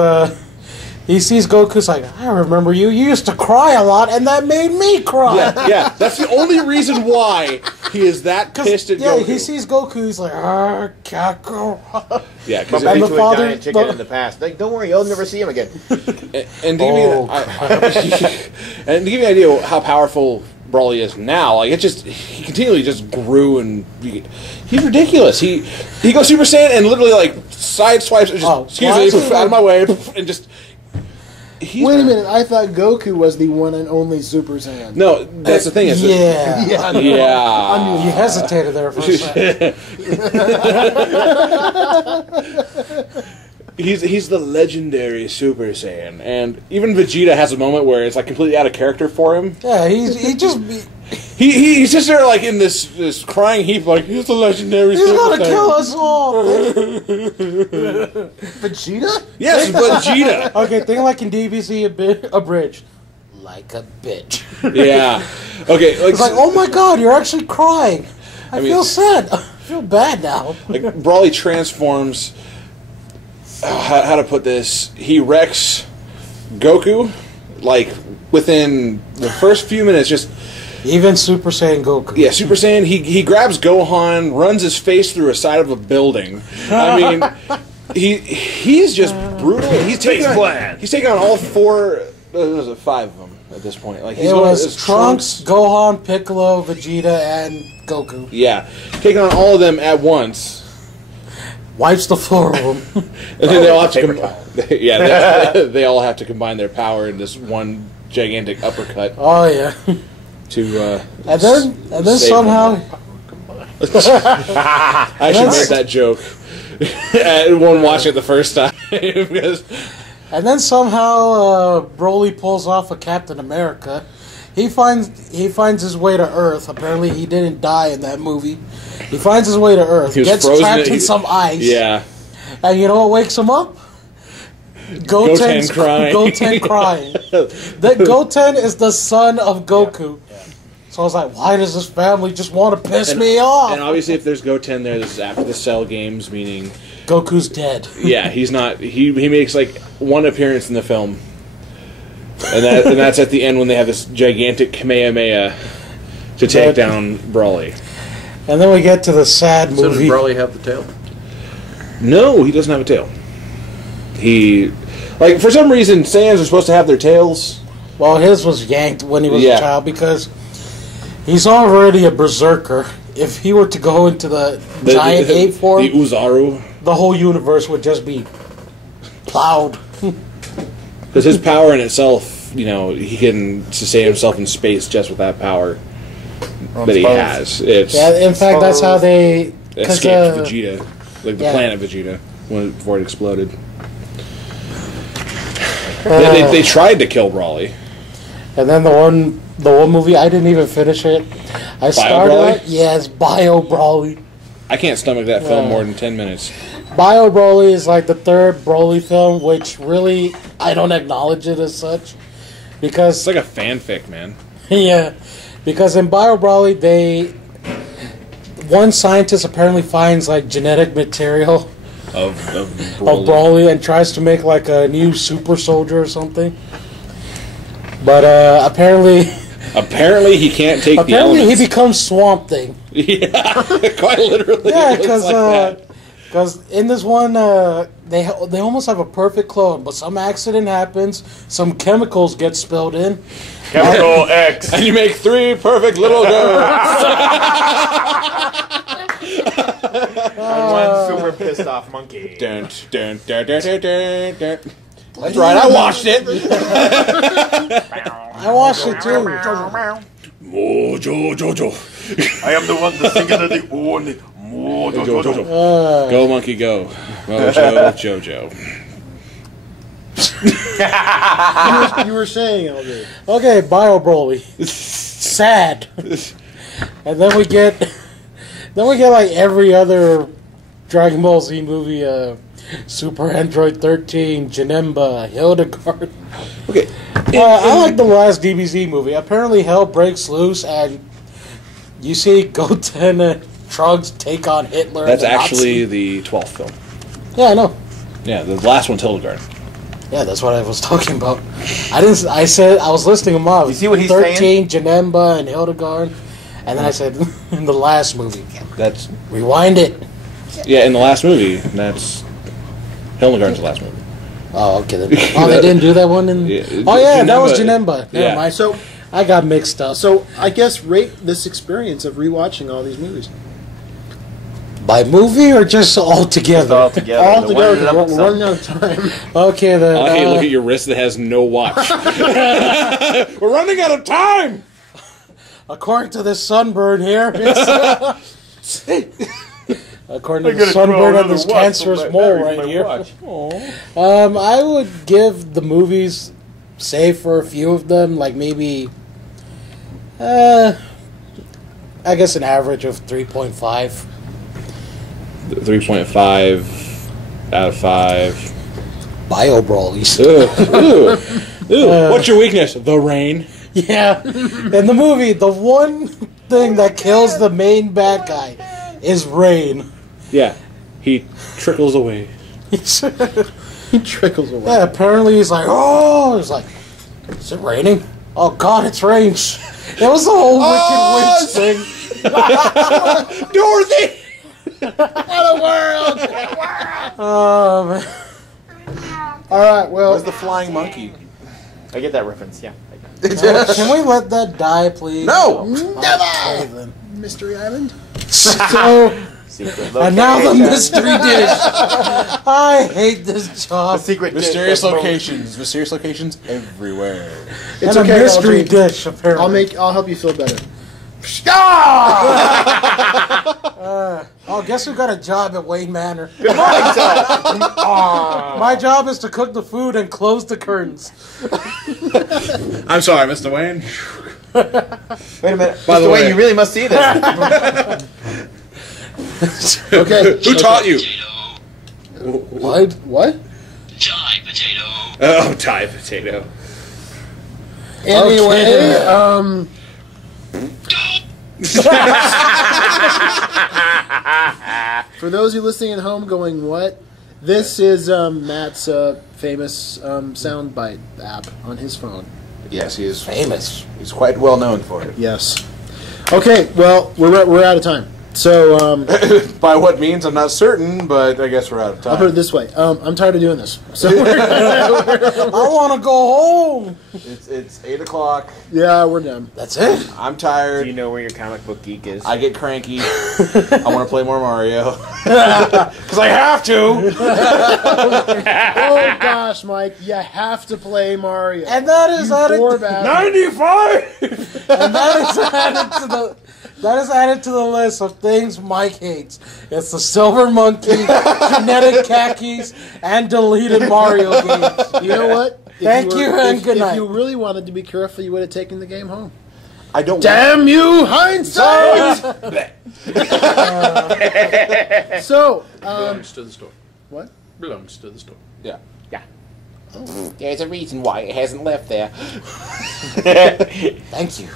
he sees Goku's like, I remember you. You used to cry a lot, and that made me cry. Yeah, that's the only reason why he is that pissed at Goku. he sees Goku. He's like, Kaku. Yeah, because And the To a father- giant chicken in the past. Like, don't worry, you'll never see him again. and to give you and to give you an idea of how powerful Broly is now, like he continually just grew and he's ridiculous. He goes Super Saiyan and literally like side swipes, and just excuse me, out of my way, and just. Wait a minute, I thought Goku was the one and only Super Saiyan. No, that's the thing. Is Yeah. Yeah. Yeah. You hesitated there for a second. He's the legendary Super Saiyan, and even Vegeta has a moment where it's like completely out of character for him. Yeah, he's He's there like in this crying heap, like he's the legendary. Super gonna Saiyan. kill us all. Vegeta? Yes, Vegeta. Okay, think like in DBZ abridged. Like a bitch. Yeah. Okay. It's like, oh my god, you're actually crying. I mean- feel sad. I feel bad now. Like Broly transforms. How to put this? He wrecks Goku, like within the first few minutes. Just Even Super Saiyan Goku. yeah, Super Saiyan. He grabs Gohan, runs his face through a side of a building. I mean, he's just brutal. He's taking on all four. Was it 5 of them at this point? Like It was Trunks, Gohan, Piccolo, Vegeta, and Goku. Yeah, taking on all of them at once. Wipes the floor of them. And then they all have to they all have to combine their power in this one gigantic uppercut Oh yeah. to And then save somehow I should make that joke. One watching it the first time because Broly pulls off a Captain America. He finds his way to Earth. Apparently he didn't die in that movie. He finds his way to Earth, He was gets frozen trapped in- in some ice. yeah. And you know what wakes him up? Goten's crying. Goten crying. That Goten is the son of Goku. So I was like, why does this family just want to piss me off? And obviously, if there's Goten there, this is after the Cell games, meaning Goku's dead. yeah, he's not. He makes like one appearance in the film, and that's at the end when they have this gigantic Kamehameha to take down Broly. And then we get to the sad So does movie. Broly have the tail? No, he doesn't have a tail. He, like, for some reason, Saiyans are supposed to have their tails. Well, his was yanked when he was Yeah. a child because he's already a berserker. If he were to go into the giant ape form, the Uzaru, the whole universe would just be plowed. because his power in itself, you know, he can sustain himself in space just with that power that he has. It's Yeah, in fact, that's how they. Cause, escaped Vegeta, like the yeah. planet Vegeta, before it exploded. They tried to kill Broly. And then the one movie I didn't even finish it. I started Broly? it. Yes, Bio Broly. I can't stomach that film more than 10 minutes. Bio Broly is like the third Broly film, which really I don't acknowledge it as such because It's like a fanfic, man. yeah, because in Bio Broly one scientist apparently finds like genetic material Of of Broly. Broly and tries to make like a new super soldier or something. But apparently Apparently, he can't take the he elements. becomes Swamp Thing. Yeah, quite literally. Yeah, it looks like that. because in this one they almost have a perfect clone, but some accident happens, some chemicals get spilled in. Chemical X. And you make 3 perfect little girls. And one super pissed off monkey. Dun, dun, dun, dun, dun, dun, dun. That's right, I watched it. I watched it too. Mojo Jojo. I am the one that's thinking of the only. Jojo. Go monkey go. Mojo Jojo. You were saying, LJ. Okay, Bio Broly. Sad. And then we get like every other Dragon Ball Z movie, Super Android 13, Janemba, Hildegard. Okay. I like the last DBZ movie. Apparently hell breaks loose and you see Goten and Trunks take on Hitler. That's and the actually Nazi. the 12th film. Yeah, I know. Yeah, the last one's Hildegard. Yeah, that's what I was talking about. I was listing them off. You see what he's 13, Janemba, and Hildegard. And then I said, in the last movie. That's Rewind it. in the last movie. That's Hildegard's the last movie. Oh, okay. Oh, they didn't do that one in. Yeah, Oh, yeah, that was Janemba. Janemba. Never Yeah. mind. So, I got mixed up. so I guess rate this experience of rewatching all these movies. By movie or just all together? All together. All The together, one one episode. at a time. Okay, then. I like how you look at your wrist that has no watch. We're running out of time. According to this sunburn here, it's, according to the gotta grow sunburn of another this watch cancerous for my mole batteries, right my here. watch. I would give the movies, say for a few of them, like maybe, I guess an average of 3.5. 3.5 out of 5. Bio Brawlies. What's your weakness? The rain. Yeah, in the movie, the one thing that kills the main bad guy is rain. Yeah, he trickles away. He trickles away. Yeah, apparently he's like, oh, he's like, is it raining? Oh God, it's rain. That was the whole Wicked Witch thing. Dorothy. Man. All right, well, Where's the flying monkey? I get that reference, yeah. Can we let that die, please? No! Okay, then. Mystery Island. So, Secret and now the location. mystery dish. I hate this The job. secret dish Mysterious that's locations. Mysterious locations everywhere. It's And okay. a mystery LJ. dish, apparently. I'll help you feel better. Oh, guess who got a job at Wayne Manor? My job is to cook the food and close the curtains. I'm sorry, Mr. Wayne. Wait a minute. By the way- you really must see this. Okay. Who taught you? What? What? Die, potato. Oh, Thai potato. Anyway, for those of you listening at home going, what? This is Matt's famous soundbite app on his phone. Yes, he is Famous. He's quite well known for it. Yes. Okay, well, we're out of time. So, By what means, I'm not certain, but I guess we're out of time. I'll put it this way. I'm tired of doing this. So, I want to go home. It's 8 o'clock. yeah, we're done. That's it. I'm Do tired. you know where your comic book geek is? I get cranky. I want to play more Mario. Because I have to. Oh, gosh, Mike, you have to play Mario. And that is added. Poor bastard. 95! And that is added to the list of things Mike hates. It's the Silver Monkey, genetic khakis, and deleted Mario games. You know what? If Thank you and good night. If you really wanted to be careful, you would have taken the game home. I don't Damn you, hindsight! So, Belongs to the store. what? Belongs to the store. Yeah. There's a reason why it hasn't left there. Thank you.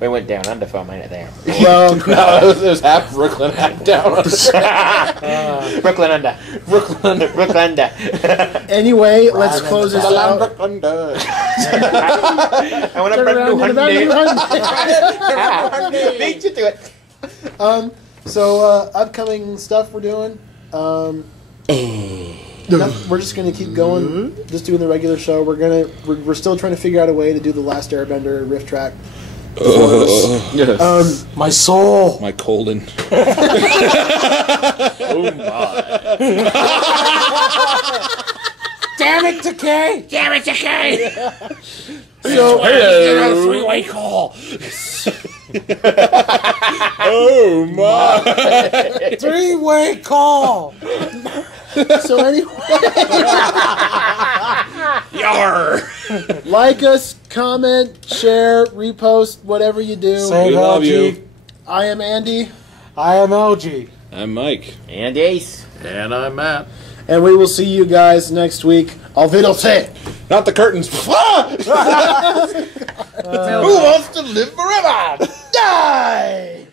We went down under for a minute there. Well, No, it was half Brooklyn, half down. Brooklyn under. Brooklyn under. Brooklyn under. anyway, let's close this out. Brooklyn does. I want to Turn bring around new in the back of honey. your Beat you to it. So, upcoming stuff we're doing. We're just gonna keep going, just doing the regular show. We're still trying to figure out a way to do the Last Airbender riff track. Yes. My soul. My colon. Damn it, Decay. Damn it, Decay! So, Three-way call. Oh my! Three-way call. so anyway, Yar! like us, comment, share, repost, whatever you do. Say We love LG. you. I am Andy, I am LG. I'm Mike. And Ace. And I'm Matt. and we will see you guys next week. Auf Wiedersehen. Not the curtains. Who wants to live forever? Die!